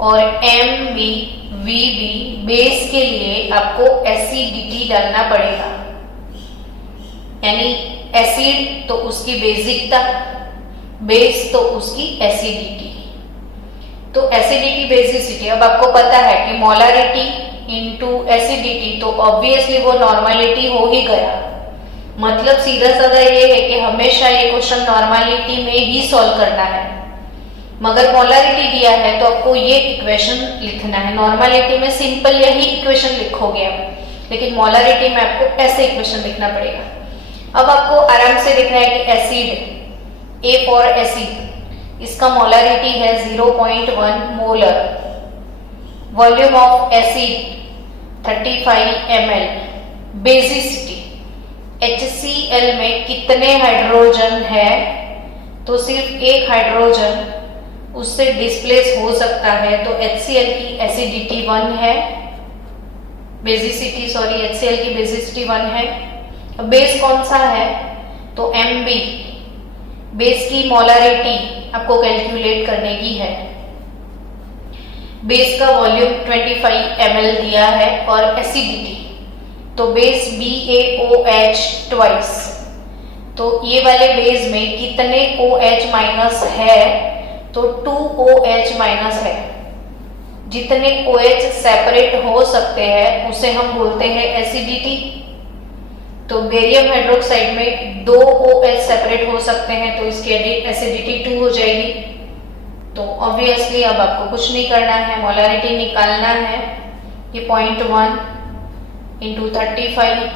और MbVb बेस के लिए आपको एसिडिटी डालना पड़ेगा। यानी एसिड तो उसकी बेसिकता, बेस तो उसकी एसिडिटी। तो एसिडिटी बेसिसिटी, अब आपको पता है कि मोलारिटी इनटू एसिडिटी तो ऑब्वियसली वो नॉर्मलिटी हो ही गया। मतलब सीधा साधा ये है कि हमेशा ये क्वेश्चन नॉर्मलिटी में ही सॉल्व करना है। मगर मोलारिटी दिया है तो आपको ये इक्वेशन लिखना है। नॉर्मलिटी में सिंपल यही इक्वेशन लिखोगे आप, लेकिन मोलारिटी में आपको ऐसे इक्वेशन लिखना पड़ेगा। अब आपको आराम से दिख रहा है कि एसिड, ए फॉर एसिड, इसका मोलारिटी है 0.1 molar, volume of acid 35 ml, basicity HCl में कितने हाइड्रोजन है, तो सिर्फ एक हाइड्रोजन उससे डिस्प्लेस हो सकता है, तो HCl की एसिडिटी 1 है, बेसिसिटी सॉरी HCl की बेसिसिटी 1 है। अब बेस कौन सा है, तो Mb, बेस की मोलारिटी आपको कैलकुलेट करने की है। बेस का वॉल्यूम 25 ml दिया है और एसिडिटी, तो बेस BaOH ट्वाइस, तो ये वाले बेस में कितने OH माइनस है, तो 2OH माइनस है। जितने OH सेपरेट हो सकते हैं उसे हम बोलते हैं एसिडिटी। तो बेरियम हाइड्रोक्साइड में 2 OH सेपरेट हो सकते हैं, तो इसकी एसिडिटी 2 हो जाएगी। तो ऑब्वियसली अब आपको कुछ नहीं करना है, मोलारिटी निकालना है। ये 0.1 इंटू 35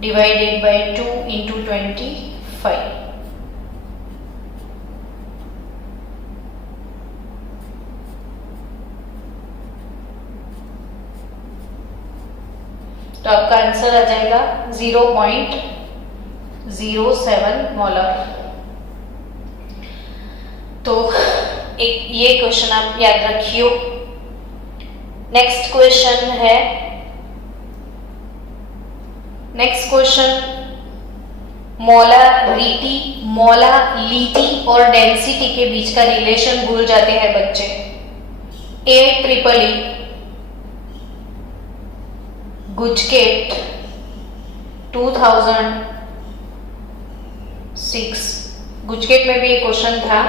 डिवाइडेड बाय 2 इंटू 25। तो आपका आंसर आ जाएगा 0.07 मोलर। तो एक ये क्वेश्चन आप याद रखियो। नेक्स्ट क्वेश्चन है, नेक्स्ट क्वेश्चन मोलालिटी और डेंसिटी के बीच का रिलेशन भूल जाते हैं बच्चे। AEEE गुजकेट 2006, गुजकेट में भी एक क्वेश्चन था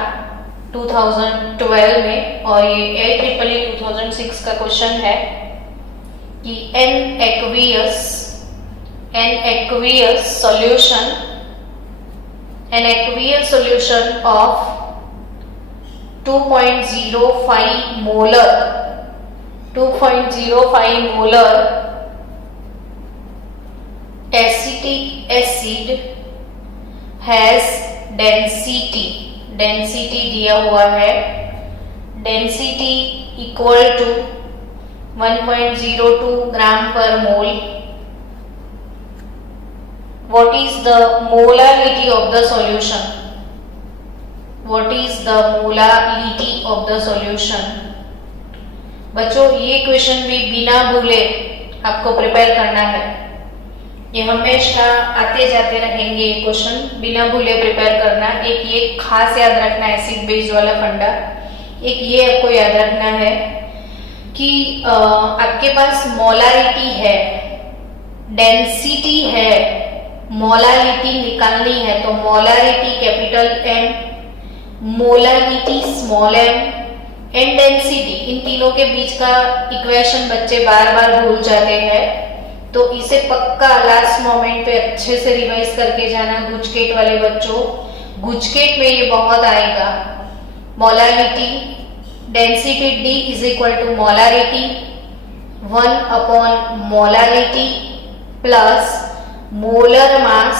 2012 में, और ये AEEE 2006 का क्वेश्चन है कि an aqueous solution of 2.05 molar acetic acid has density दिया हुआ है, density equal to 1.02 gram per mole. What is the molality of the solution? What is the molality of the solution? बच्चों ये question भी बिना भूले आपको प्रिपेयर करना है। ये हमेशा आते जाते रहेंगे ये क्वेश्चन, बिना भूले प्रिपेयर करना। एक ये खास याद रखना एसिड बेस वाला फंडा। एक ये आपको याद रखना है कि आपके पास मोलारिटी है, डेंसिटी है, मोलारिटी निकालनी है, तो molarity capital M, molarity small m and density, इन तीनों के बीच का इक्वेशन बच्चे बार बार भूल जाते हैं। तो इसे पक्का लास्ट मोमेंट पे अच्छे से रिवाइज करके जाना गुजकेट वाले बच्चों। गुजकेट में ये बहुत आएगा। Molarity, density D is equal to molarity 1 upon molarity plus molar mass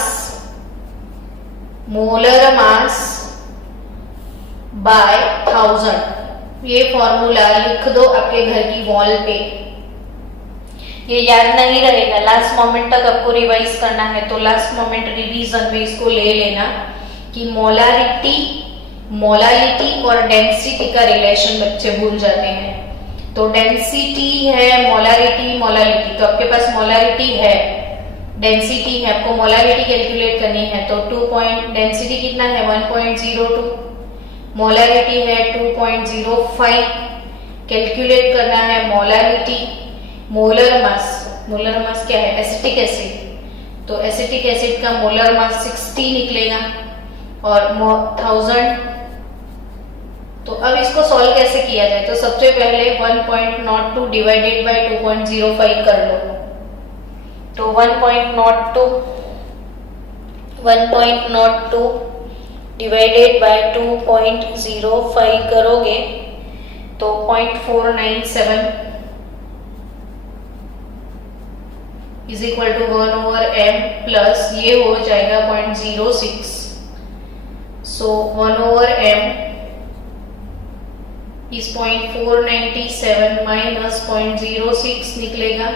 by 1000। ये फॉर्मूला लिख दो आपके घर की वॉल पे। ये याद नहीं रहेगा, लास्ट मोमेंट तक आपको रिवाइज करना है, तो लास्ट मोमेंट रिवीजन में इसको ले लेना कि मोलारिटी और डेंसिटी का रिलेशन बच्चे भूल जाते हैं। तो डेंसिटी है मोलारिटी, तो आपके पास मोलारिटी है, डेंसिटी है, आपको मोलारिटी कैलकुलेट करनी है। तो डेंसिटी कितना है 1.02, मोलारिटी है 2.05, कैलकुलेट करना है मोलारिटी। मोलर मास क्या है, एसिटिक एसिड, तो एसिटिक एसिड का मोलर मास 60 निकलेगा और 1000। तो अब इसको सॉल्व कैसे किया जाए, तो सबसे पहले 1.02 डिवाइडेड बाय 2.05 कर लो। तो 1.02 डिवाइडेड बाय 2.05 करोगे तो 0.497 is equal to 1/m plus ये हो जाएगा 0.06. सो 1/m इस 0.497 माइनस 0.06 निकलेगा.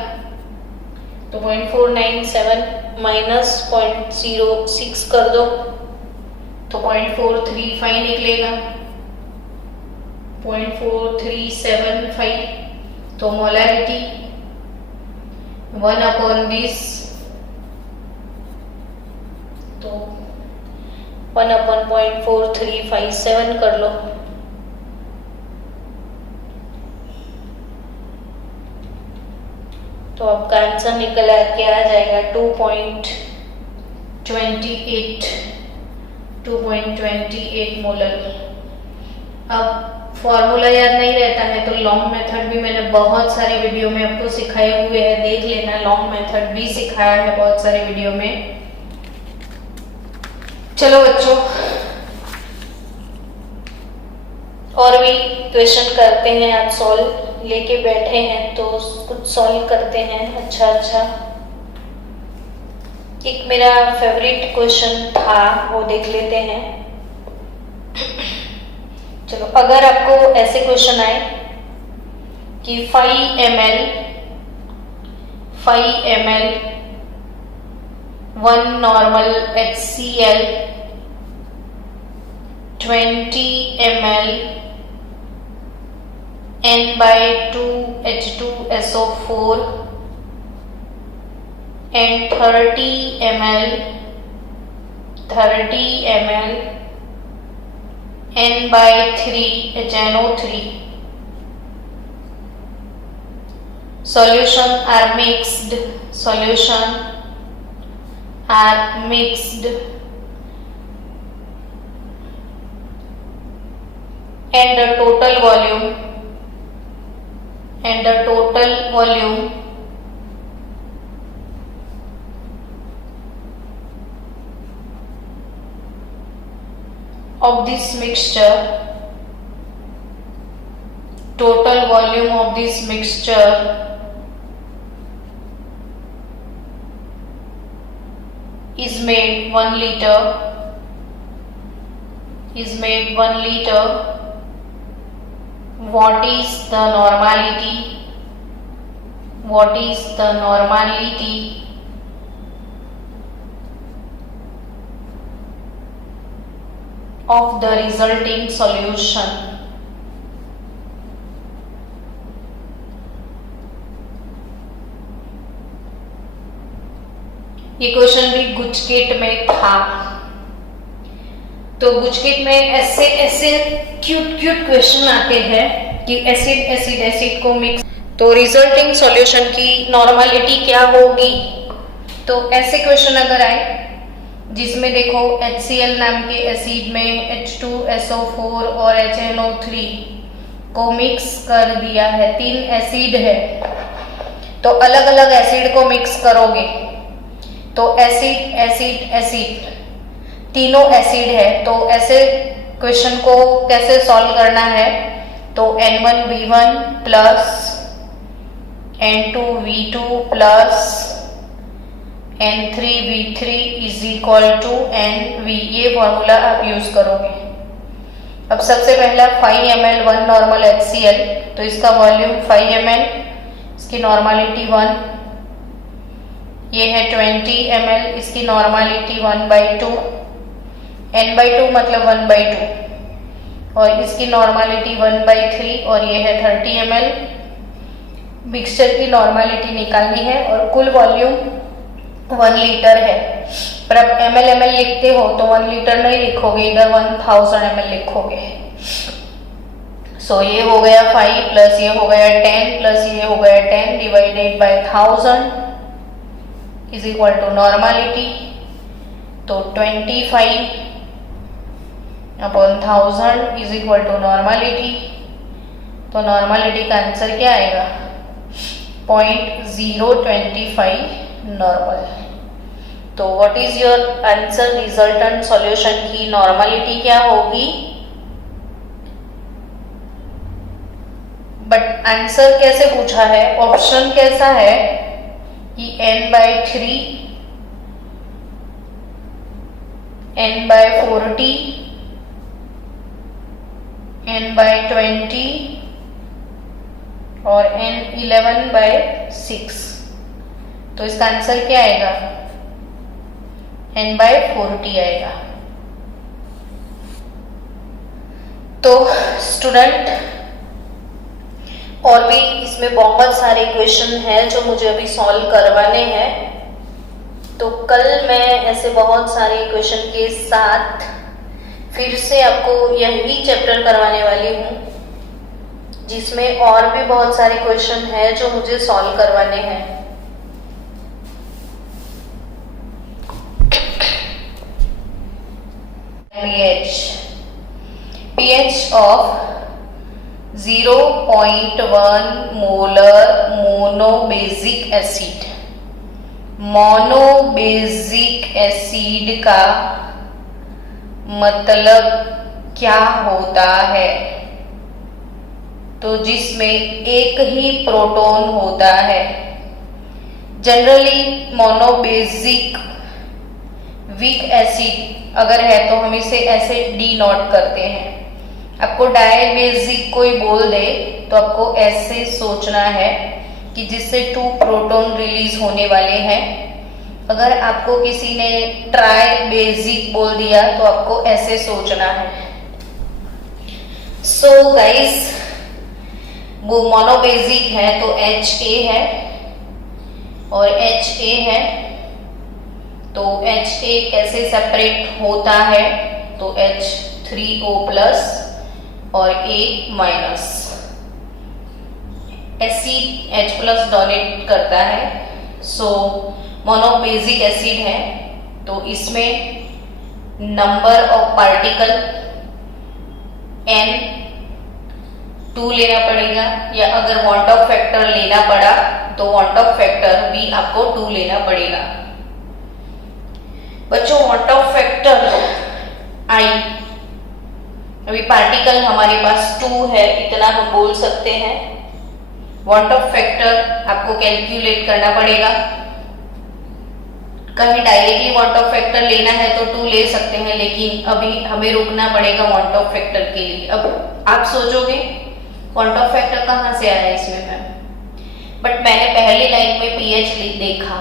तो 0.497 माइनस 0.06 कर दो तो 0.435 निकलेगा. 0.4375. तो मोलैरिटी 1/this तो 1/0.4357 कर लो. तो आपका आंसर निकल के आ जाएगा 2.28 मोलर. अब फॉर्मूला याद नहीं रहता है तो लॉन्ग मेथड भी मैंने बहुत सारे वीडियो में आपको सिखाए हुए हैं, देख लेना. लॉन्ग मेथड भी सिखाया है बहुत सारे वीडियो में. चलो बच्चों और भी क्वेश्चन करते हैं. आप सॉल्व लेके बैठे हैं तो कुछ सॉल्व करते हैं. अच्छा एक मेरा फेवरेट क्वेश्चन था वो देख लेते हैं. चलो, अगर आपको ऐसे क्वेश्चन आए कि 5 ml 1 normal HCl 20 ml N/2 H2SO4 and 30 ml N/3 HNO3. Solution are mixed and the total volume of this mixture is made 1 liter. What is the normality of the resulting solution? ये question भी गुजकेट में था. तो गुजकेट में ऐसे cute question आते हैं कि एसिड को मिक्स, तो रिजल्टिंग सॉल्यूशन की नॉर्मलिटी क्या होगी. तो ऐसे क्वेश्चन अगर आए जिसमें देखो HCl नाम के एसिड में H2SO4 और HNO3 को मिक्स कर दिया है. 3 एसिड है तो अलग अलग एसिड को मिक्स करोगे तो एसिड तीनों एसिड है. तो ऐसे क्वेश्चन को कैसे सॉल्व करना है. तो N1V1 plus N2V2 plus N3V3 is equal to NV. ये फॉर्मूला आप यूज करोगे. अब सबसे पहला 5 ml 1 नॉर्मल HCl, तो इसका वॉल्यूम 5 ml, इसकी नॉर्मलिटी 1. ये है 20 ml, इसकी नॉर्मलिटी 1/2. N/2 मतलब 1/2 और इसकी नॉर्मलिटी 1/3 और ये है 30 ml. मिक्सचर की नॉर्मलिटी निकालनी है और कुल वॉल्यूम 1 लीटर है. पर अब ml लिखते हो तो 1 लीटर नहीं लिखोगे, इधर 1000 ml लिखोगे. सो ये हो गया 5 प्लस ये हो गया 10 प्लस ये हो गया 10 divided by 1000 is equal to normality. तो 25/1000 इज इक्वल टू नॉर्मलिटी. तो नॉर्मलिटी का आंसर क्या आएगा 0.025 नॉर्मल. तो what is your answer? Resultant solution की नॉर्मलिटी क्या होगी? बट आंसर कैसे पूछा है? ऑप्शन कैसा है कि n/3, n/40, n/20 और n11/6। तो इसका आंसर क्या आएगा? n/40 आएगा। तो स्टूडेंट, और भी इसमें बहुत सारे क्वेश्चन हैं जो मुझे अभी सॉल्व करवाने हैं। तो कल मैं ऐसे बहुत सारे क्वेश्चन के साथ फिर से आपको यही चैप्टर करवाने वाली हूँ, जिसमें और भी बहुत सारे क्वेश्चन हैं जो मुझे सॉल्व करवाने हैं। pH of 0.1 molar monobasic acid. Monobasic acid का मतलब क्या होता है? तो जिसमें एक ही प्रोटॉन होता है। जनरली मोनोबेसिक वीक एसिड अगर है तो हम इसे ऐसे डिनोट करते हैं। आपको डायबेसिक कोई बोल दे तो आपको ऐसे सोचना है कि जिससे 2 प्रोटॉन रिलीज होने वाले हैं। अगर आपको किसी ने ट्राइबेसिक बोल दिया तो आपको ऐसे सोचना है। सो गाइस, वो मोनोबेसिक है तो HA है और HA है, तो HA कैसे सेपरेट होता है? तो H3O प्लस और A minus. Acid H plus donate करता है, सो मोनोबेसिक एसिड है। तो इसमें नंबर ऑफ पार्टिकल N 2 लेना पड़ेगा, या अगर वांट ऑफ फैक्टर लेना पड़ा तो वांट ऑफ फैक्टर भी आपको 2 लेना पड़ेगा। बच्चों, वांट ऑफ फैक्टर I, अभी पार्टिकल हमारे पास 2 है, इतना हम बोल सकते हैं। वांट ऑफ फैक्टर आपको कैलकुलेट करना पड़ेगा। कहीं डायरेक्टली वांट ऑफ फैक्टर लेना है तो 2 ले सकते हैं, लेकिन अभी हमें रुकना पड़ेगा वांट ऑफ फैक्टर के लिए। अब आप सोचोगे वांट ऑफ फैक्टर कहाँ से आया इसमें मैम? बट मैंने पहली लाइन में pH देखा,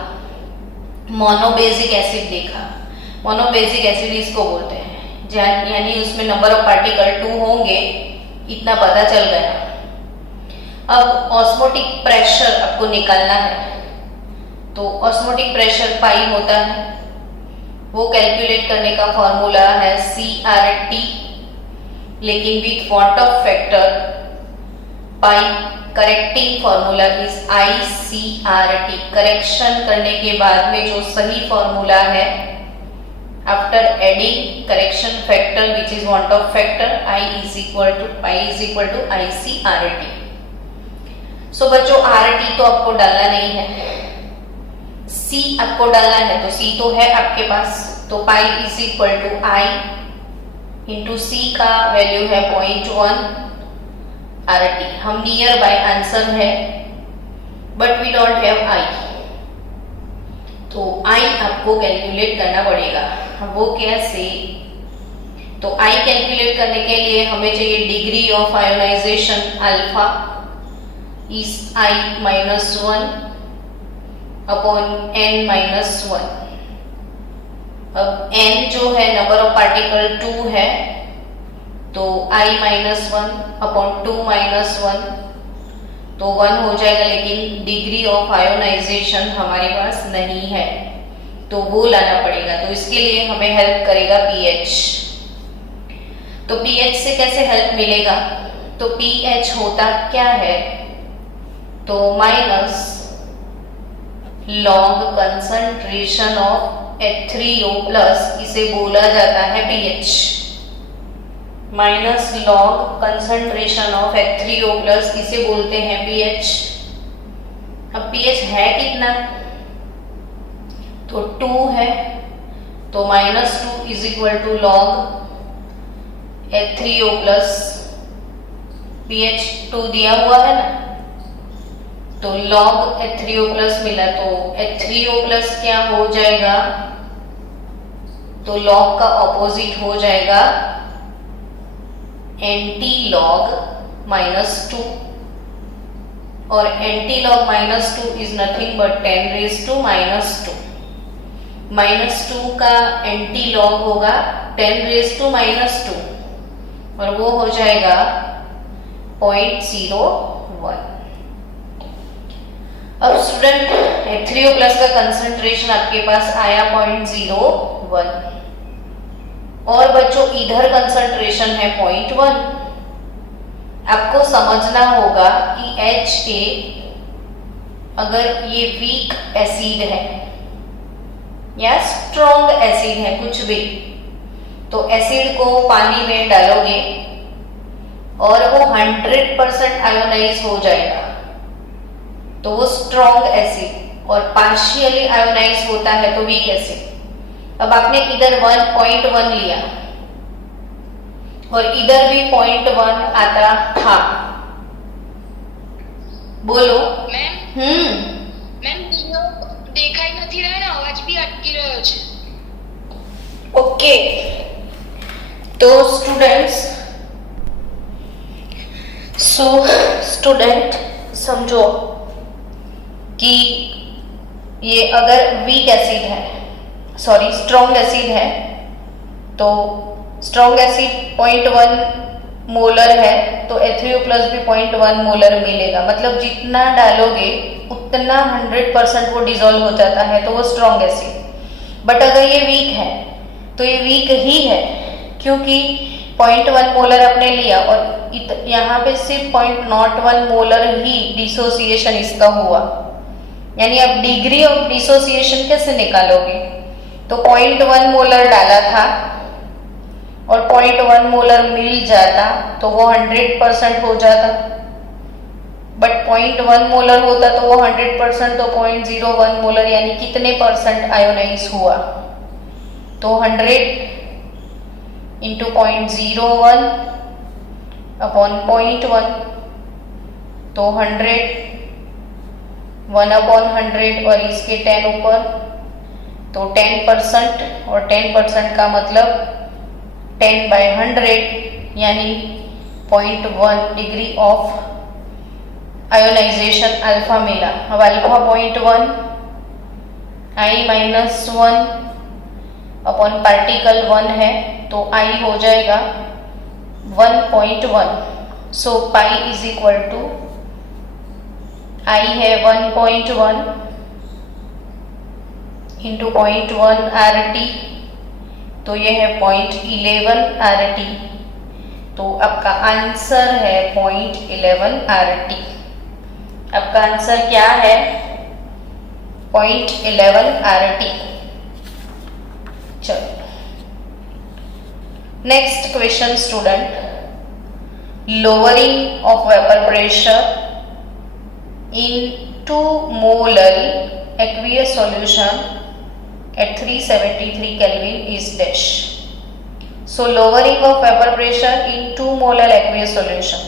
मोनोबेसिक एसिड देखा। मोनोबेसिक एसिड इसको बोलते हैं, यानी उसमें नंबर ऑफ पार्टिकल 2 होंगे, इतना पता चल गया। अब ऑस्मोटिक प्रेशर आपको निकालना है, तो ऑस्मोटिक प्रेशर पाई होता है, वो कैलकुलेट करने का फॉर्मूला है CRT, लेकिन with van't Hoff factor pi correcting formula is ICRT। Correction करने के बाद में जो सही फॉर्मूला है, after adding correction factor which is want Hoff factor, I is equal to ICRT। सो बच्चों, RT तो आपको डालना नहीं है, C आपको डालना है, तो C तो है आपके पास, तो pi is equal to I into C का वैल्यू है 0.1 RT। हम नियर बाय आंसर है, but we don't have I, तो I आपको कैलकुलेट करना पड़ेगा। वो कैसे? तो I कैलकुलेट करने के लिए हमें चाहिए degree of ionisation alpha is I-1 upon N-1। अब N जो है नंबर ऑफ पार्टिकल 2 है, तो I-1 अपॉन 2-1 तो 1 हो जाएगा, लेकिन डिग्री ऑफ आयोनाइजेशन हमारे पास नहीं है, तो वो लाना पड़ेगा। तो इसके लिए हमें हेल्प करेगा pH। तो pH से कैसे हेल्प मिलेगा? तो pH होता क्या है? तो minus log concentration of H3O plus, इसे बोला जाता है pH। Minus log concentration of H3O plus, इसे बोलते हैं pH। अब pH है कितना? तो 2 है, तो -2 is equal to log H3O plus BH2 दिया हुआ है ना, तो log H3O प्लस मिला, तो H3O प्लस क्या हो जाएगा, तो log का ऑपोजिट हो जाएगा एंटी लॉग -2, और antilog -2 is nothing but 10 raise to -2। -2 का एंटी लॉग होगा 10 रेज टू -2, और वो हो जाएगा 0.01। अब स्टूडेंट H3O प्लस का कंसंट्रेशन आपके पास आया 0.01, और बच्चों इधर कंसंट्रेशन है 0.1। आपको समझना होगा कि HA अगर ये वीक एसिड है या स्ट्रॉन्ग एसिड है, कुछ भी, तो एसिड को पानी में डालोगे और वो 100% आयोनाइज हो जाएगा, तो वो स्ट्रॉन्ग एसिड, और पार्शियली आयोनाइज होता है तो वीक एसिड। अब आपने इधर 1.1 लिया और इधर भी 0.1 आता था, બોલો મેમ દેખાઈ નથી રહ્યો ને, અવાજ બી અટકી રહ્યો છે। ओके, तो स्टूडेंट्स स्टूडेंट समझो कि ये अगर वीक एसिड है, सॉरी स्ट्रॉन्ग एसिड है, तो स्ट्रॉन्ग एसिड 0.1 मोलर है, तो H3O प्लस भी 0.1 मोलर मिलेगा। मतलब जितना डालोगे उतना 100% वो डिसॉल्व हो जाता है, तो वो स्ट्रॉन्ग एसिड। बट अगर ये वीक है तो ये वीक ही है, क्योंकि 0.1 मोलर आपने लिया और यहाँ पे सिर्फ 0.01 मोलर ही डिसोसिएशन इसका हुआ, यानी अब डिग्री ऑफ डिसोसिएशन कैसे निकालोगे, तो 0.1 मोलर डाला था और 0.1 मोलर मिल जाता तो वो 100% हो जाता, बट 0.1 मोलर होता तो वो 100%, तो 0.01 मोलर यानी कितने परसेंट आयोनाइज हुआ, तो 100 इंटू 0.01 अपॉन 0.1, तो 100 1 अपॉन 100 और इसके 10 ऊपर, तो 10%, और 10% का मतलब 10/100 यानी 0.1 डिग्री ऑफ आयोनाइजेशन अल्फा मिला। अब अल्फा 0.1 I-1 अपॉन पार्टिकल 1 है, तो I हो जाएगा 1.1। So pi is equal to I है 1.1 इंटू 0.1 RT, तो ये है 0.11 RT, तो आपका आंसर है 0.11 RT। आपका आंसर क्या है, 0.11 RT। चलो next question student, lowering of vapor pressure in 2 molar aqueous solution at 373 Kelvin is dash. So lowering of vapor pressure in 2 molar aqueous solution.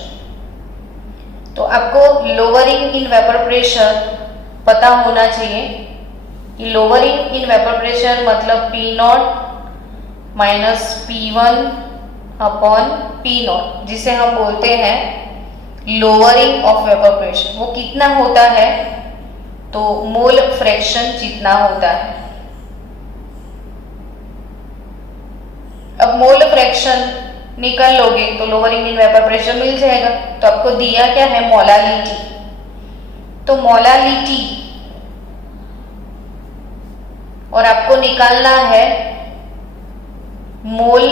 तो आपको lowering in vapor pressure पता होना चाहिए कि lowering in vapor pressure मतलब P0 minus P1 upon P0, जिसे हम बोलते हैं लोअरिंग ऑफ वेपर प्रेशर। वो कितना होता है, तो मोल फ्रैक्शन जितना होता है। अब मोल फ्रैक्शन निकल लोगे तो लोअरिंग इन वेपर प्रेशर मिल जाएगा। तो आपको दिया क्या है, मोलालिटी, तो मोलालिटी और आपको निकालना है मोल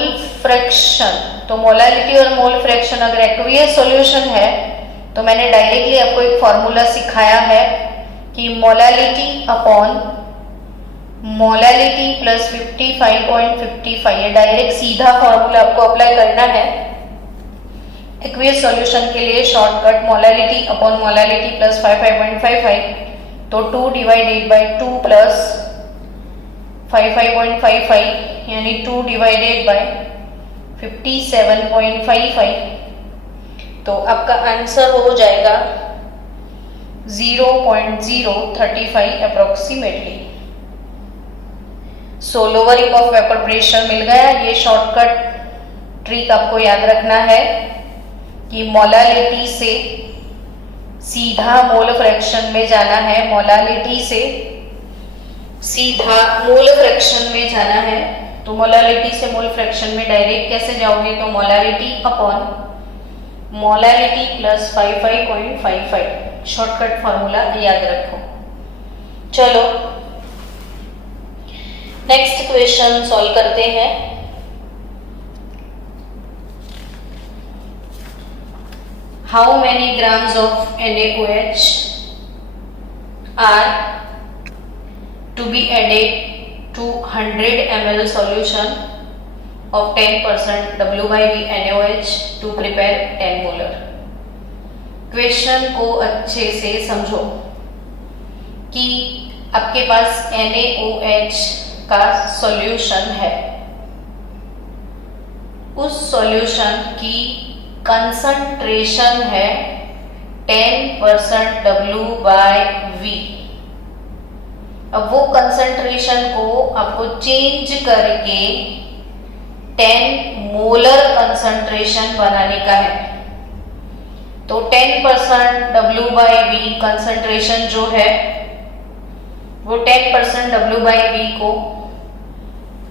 फ्रैक्शन। तो मोलालिटी और मोल फ्रैक्शन अगर एक्वियस सॉल्यूशन है तो मैंने डायरेक्टली आपको एक फॉर्मूला सिखाया है कि मोलालिटी अपॉन मोलालिटी प्लस 55.55, ये डायरेक्ट सीधा फॉर्मूला आपको अप्लाई करना है। एक्वियस सॉल्यूशन के लिए shortcut molality upon molality plus 55.55, तो 2 डिवाइडेड बाय 2 प्लस 55.55 यानी 2 डिवाइडेड बाय 57.55, तो आपका आंसर हो जाएगा 0.035 approximately. So lowering of vapour pressure मिल गया। ये शॉर्टकट ट्रिक आपको याद रखना है कि मोलालिटी से सीधा मोल फ्रैक्शन में जाना है, मोलालिटी से सीधा मोल फ्रैक्शन में जाना है। तो मोलालिटी से मोल फ्रैक्शन में डायरेक्ट कैसे जाओगे, तो molality upon molality plus 55.55 shortcut formula याद रखो। चलो नेक्स्ट क्वेश्चन सॉल्व करते हैं। How many grams of NaOH are to be added to 100 ml solution of 10% W/V NaOH to prepare 10 molar. Question को अच्छे से समझो कि आपके पास NaOH का सॉल्यूशन है, उस सॉल्यूशन की कंसंट्रेशन है 10% W/V। अब वो कंसंट्रेशन को आपको चेंज करके 10 मोलर कंसंट्रेशन बनाने का है। तो 10% W/V कंसंट्रेशन जो है वो 10% W/V को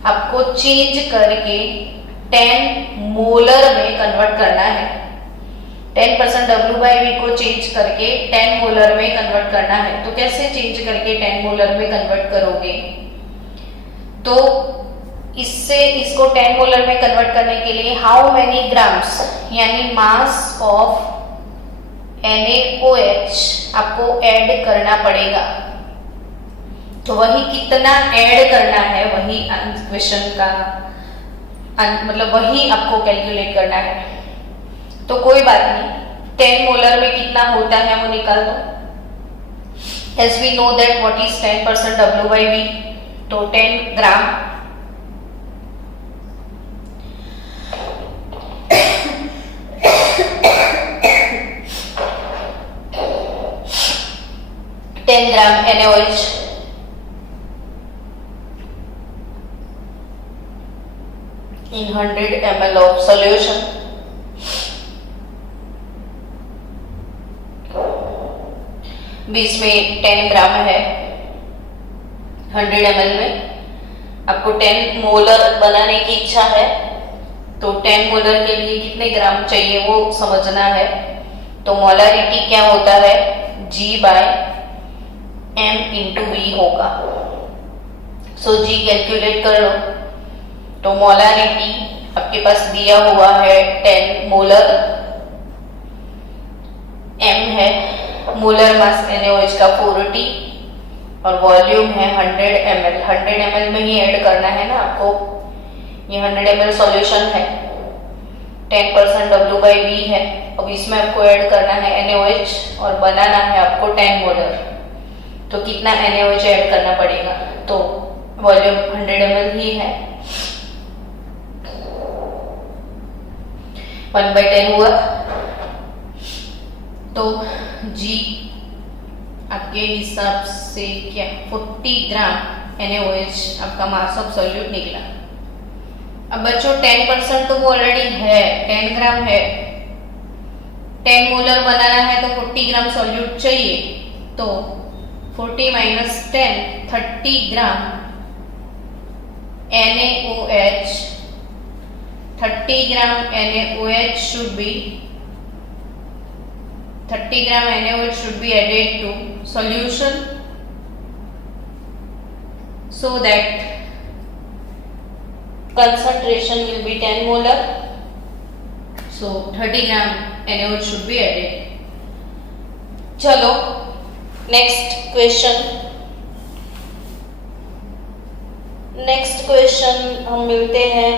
आपको चेंज करके 10 मोलर में कन्वर्ट करना है। 10% W/V को चेंज करके 10 मोलर में कन्वर्ट करना है। तो कैसे चेंज करके 10 मोलर में कन्वर्ट करोगे, तो इससे इसको 10 मोलर में कन्वर्ट करने के लिए हाउ मेनी ग्राम्स यानी मास ऑफ NaOH आपको ऐड करना पड़ेगा। तो वही कितना ऐड करना है, वही क्वेश्चन का मतलब वही आपको कैलकुलेट करना है। तो कोई बात नहीं, 10 मोलर में कितना होता है वो निकाल दो। As we know that what is 10% W/V, तो 10 ग्राम NaOH in 100 ml of solution। बीच में 10 ग्राम है 100 ml में। आपको 10 मोलर बनाने की इच्छा है, तो 10 मोलर के लिए कितने ग्राम चाहिए वो समझना है। तो मोलारिटी क्या होता है, G/M/V होगा। सो G कैलकुलेट कर लो। तो मोलारिटी आपके पास दिया हुआ है 10 मोलर, M है मोलर मास NaOH का 40 और वॉल्यूम है 100 ml। 100 ml में ही ऐड करना है ना आपको। ये 100 ml सॉल्यूशन है, 10% W/V है। अब इसमें आपको ऐड करना है NaOH और बनाना है आपको 10 मोलर। तो कितना NaOH ऐड करना पड़ेगा, तो वॉल्यूम 100 ml ही है, 1/10 हुआ। तो G आपके हिसाब से क्या 40 ग्राम NaOH आपका मास ऑफ सॉल्यूट निकला। अब बच्चों 10% तो वो ऑलरेडी है, 10 ग्राम है, 10 मोलर बनाना है तो 40 ग्राम सॉल्यूट चाहिए। तो 40 - 10 30 ग्राम NaOH, 30 gram NaOH should be 30 gram NaOH should be added to solution so that concentration will be 10 molar. So 30 gram NaOH should be added. चलो नेक्स्ट क्वेश्चन हम मिलते हैं